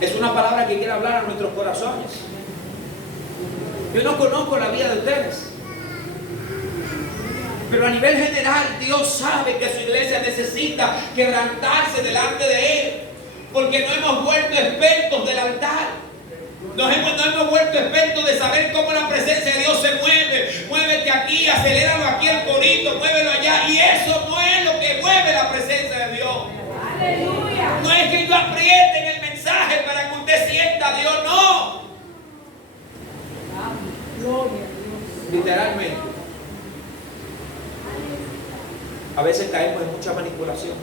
es una palabra que quiere hablar a nuestros corazones. Yo no conozco la vida de ustedes, pero a nivel general Dios sabe que su iglesia necesita quebrantarse delante de Él, porque no hemos vuelto expertos del altar. No hemos vuelto expertos de saber cómo la presencia de Dios se mueve. Muévete aquí, aceléralo aquí el corito, muévelo allá. Y eso no es lo que mueve la presencia de Dios. Aleluya. No es que yo apriete en el mensaje para que usted sienta a Dios, no. Literalmente. A veces caemos en mucha manipulación,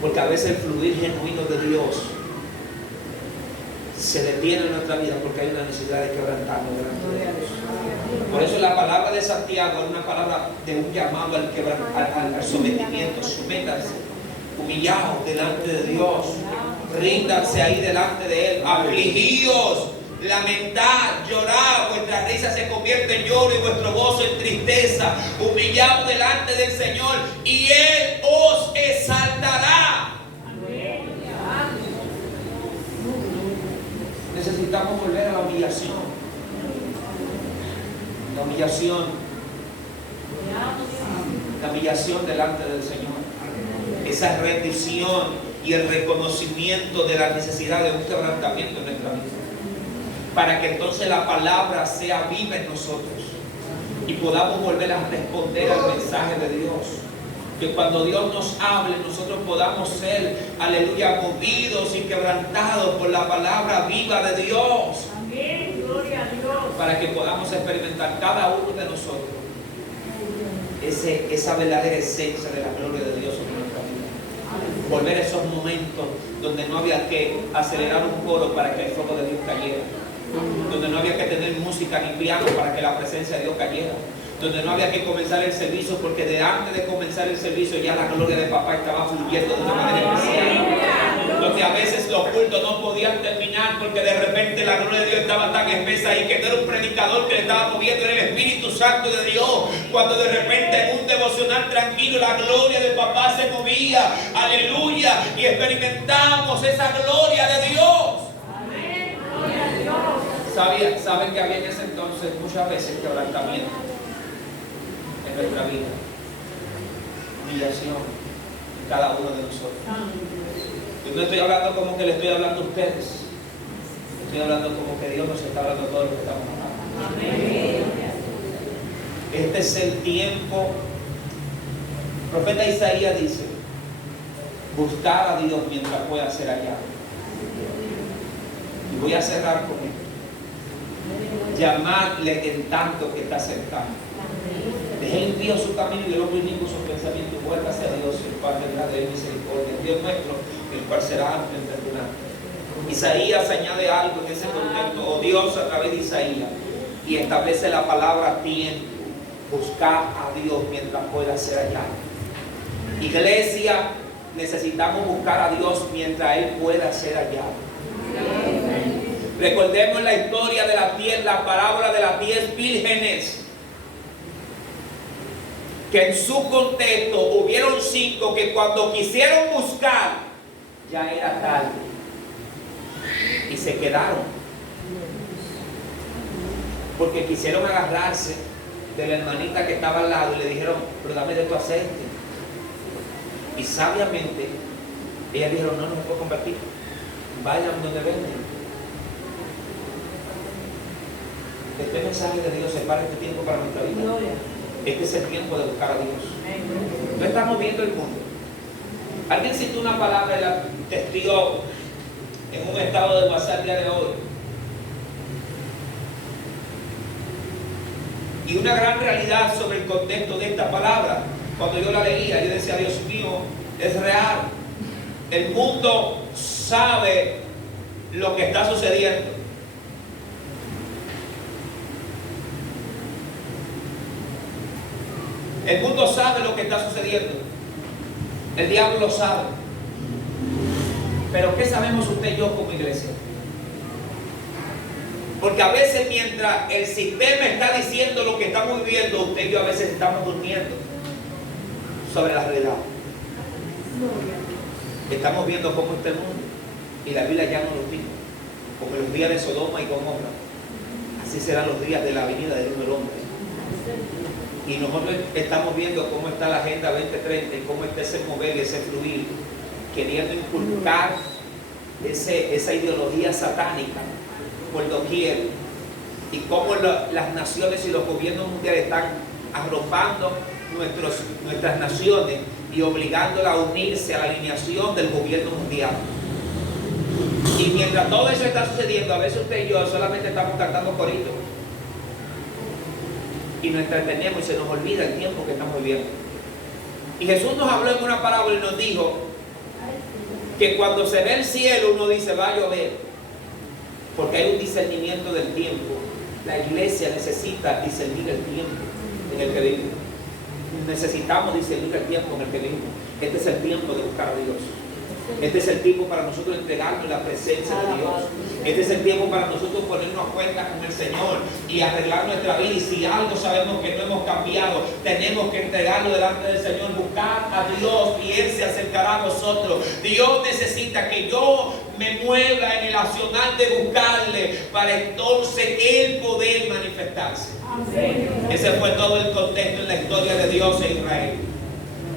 porque a veces el fluir genuino de Dios se detiene en nuestra vida porque hay una necesidad de quebrantarnos delante de Dios. Por eso la palabra de Santiago es una palabra de un llamado al sometimiento. Sométanse, humillados delante de Dios, ríndanse ahí delante de Él, afligíos, lamentad, llorad, vuestra risa se convierte en lloro y vuestro gozo en tristeza, humillados delante del Señor y Él os exaltará. Necesitamos volver a la humillación. La humillación. La humillación delante del Señor. Esa rendición y el reconocimiento de la necesidad de un quebrantamiento en nuestra vida. Para que entonces la palabra sea viva en nosotros y podamos volver a responder al mensaje de Dios. Que cuando Dios nos hable, nosotros podamos ser, aleluya, movidos y quebrantados por la palabra viva de Dios. Amén, gloria a Dios. Para que podamos experimentar cada uno de nosotros esa verdadera esencia de la gloria de Dios en nuestra vida. Volver a esos momentos donde no había que acelerar un coro para que el fuego de Dios cayera. Donde no había que tener música ni piano para que la presencia de Dios cayera. Donde no había que comenzar el servicio porque de antes de comenzar el servicio ya la gloria de papá estaba fluyendo de una manera especial. Donde a veces los cultos no podían terminar porque de repente la gloria de Dios estaba tan espesa y que no era un predicador que le estaba moviendo, era el Espíritu Santo de Dios. Cuando de repente en un devocional tranquilo la gloria de papá se movía, aleluya, y experimentamos esa gloria de Dios. Amén, gloria a Dios. ¿Saben que había en ese entonces muchas veces quebrantamiento en nuestra vida? Humillación en cada uno de nosotros. Yo no estoy hablando como que le estoy hablando a ustedes. Estoy hablando como que Dios nos está hablando a todos los que estamos hablando. Amén. Este es el tiempo. El profeta Isaías dice: buscar a Dios mientras pueda ser hallado. Y voy a cerrar con esto. Llamadle en tanto que está cercano. Deje impío su camino y el hombre inicuo sus pensamientos, y vuélvase a Dios, el cual tendrá de él misericordia, Dios nuestro, el cual será amplio en perdonar. Isaías añade algo en ese contexto, o Dios a través de Isaías, y establece la palabra tiempo. Buscar a Dios mientras pueda ser hallado. Iglesia, necesitamos buscar a Dios mientras Él pueda ser hallado. Recordemos la historia de la parábola de las 10 vírgenes, que en su contexto hubieron 5 que cuando quisieron buscar ya era tarde y se quedaron porque quisieron agarrarse de la hermanita que estaba al lado y le dijeron: pero dame de tu aceite. Y sabiamente ellas dijeron: no me puedo convertir, vayan donde venden. Este mensaje de Dios separa este tiempo para nuestra vida. Este es el tiempo de buscar a Dios. No estamos viendo el mundo. Alguien citó una palabra y la testió en un estado de WhatsApp el día de hoy. Y una gran realidad sobre el contexto de esta palabra. Cuando yo la leía, yo decía: Dios mío, es real. El mundo sabe lo que está sucediendo. El mundo sabe lo que está sucediendo. El diablo lo sabe. Pero ¿qué sabemos usted y yo como iglesia? Porque a veces mientras el sistema está diciendo lo que estamos viviendo, usted y yo a veces estamos durmiendo sobre la realidad. Estamos viendo cómo está el mundo y la Biblia ya nos lo dijo, como los días de Sodoma y Gomorra. Así serán los días de la venida del Hijo del Hombre. Y nosotros estamos viendo cómo está la Agenda 2030 y cómo está ese mover y ese fluir, queriendo inculcar esa ideología satánica por doquier, y cómo las naciones y los gobiernos mundiales están arropando nuestras naciones y obligándolas a unirse a la alineación del gobierno mundial. Y mientras todo eso está sucediendo, a veces usted y yo solamente estamos cantando coritos y nos entretenemos y se nos olvida el tiempo que estamos viviendo. Y Jesús nos habló en una parábola y nos dijo que cuando se ve el cielo uno dice va a llover, porque hay un discernimiento del tiempo. La iglesia necesita discernir el tiempo en el que vivimos. Necesitamos discernir el tiempo en el que vivimos. Este es el tiempo de buscar a Dios. Este es el tiempo para nosotros entregarnos en la presencia de Dios. Este es el tiempo para nosotros ponernos a cuenta con el Señor y arreglar nuestra vida. Y si algo sabemos que no hemos cambiado, tenemos que entregarlo delante del Señor, buscar a Dios y Él se acercará a nosotros. Dios necesita que yo me mueva en el accionar de buscarle para entonces Él poder manifestarse. Ese fue todo el contexto en la historia de Dios e Israel.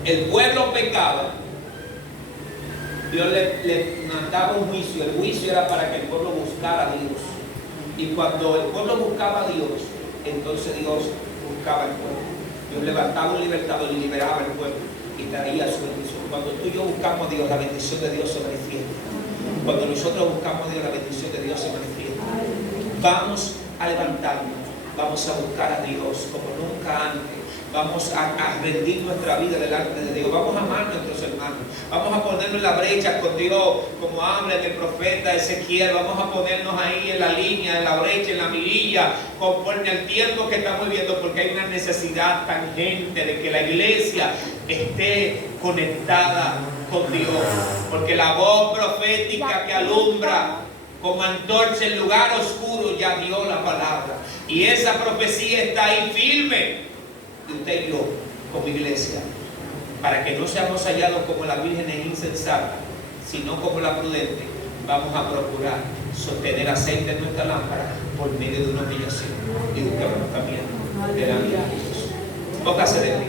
El pueblo pecaba. Dios le mandaba un juicio. El juicio era para que el pueblo buscara a Dios. Y cuando el pueblo buscaba a Dios, entonces Dios buscaba al pueblo. Dios levantaba un libertador y liberaba al pueblo y traía su bendición. Cuando tú y yo buscamos a Dios, la bendición de Dios se manifiesta. Cuando nosotros buscamos a Dios, la bendición de Dios se manifiesta. Vamos a levantarnos, vamos a buscar a Dios como nunca antes. Vamos a rendir nuestra vida delante de Dios. Vamos a amar a nuestros hermanos. Vamos a ponernos en la brecha con Dios, como habla el profeta Ezequiel. Vamos a ponernos ahí en la línea, en la brecha, en la mirilla, conforme al tiempo que estamos viviendo, porque hay una necesidad tangente de que la iglesia esté conectada con Dios. Porque la voz profética que alumbra como antorcha en lugar oscuro ya dio la palabra. Y esa profecía está ahí firme. Y usted y yo, como iglesia, para que no seamos hallados como las vírgenes insensatas, sino como la prudente, vamos a procurar sostener aceite en nuestra lámpara por medio de una humillación y busquemos también de la vida de Dios. Póngase de pie.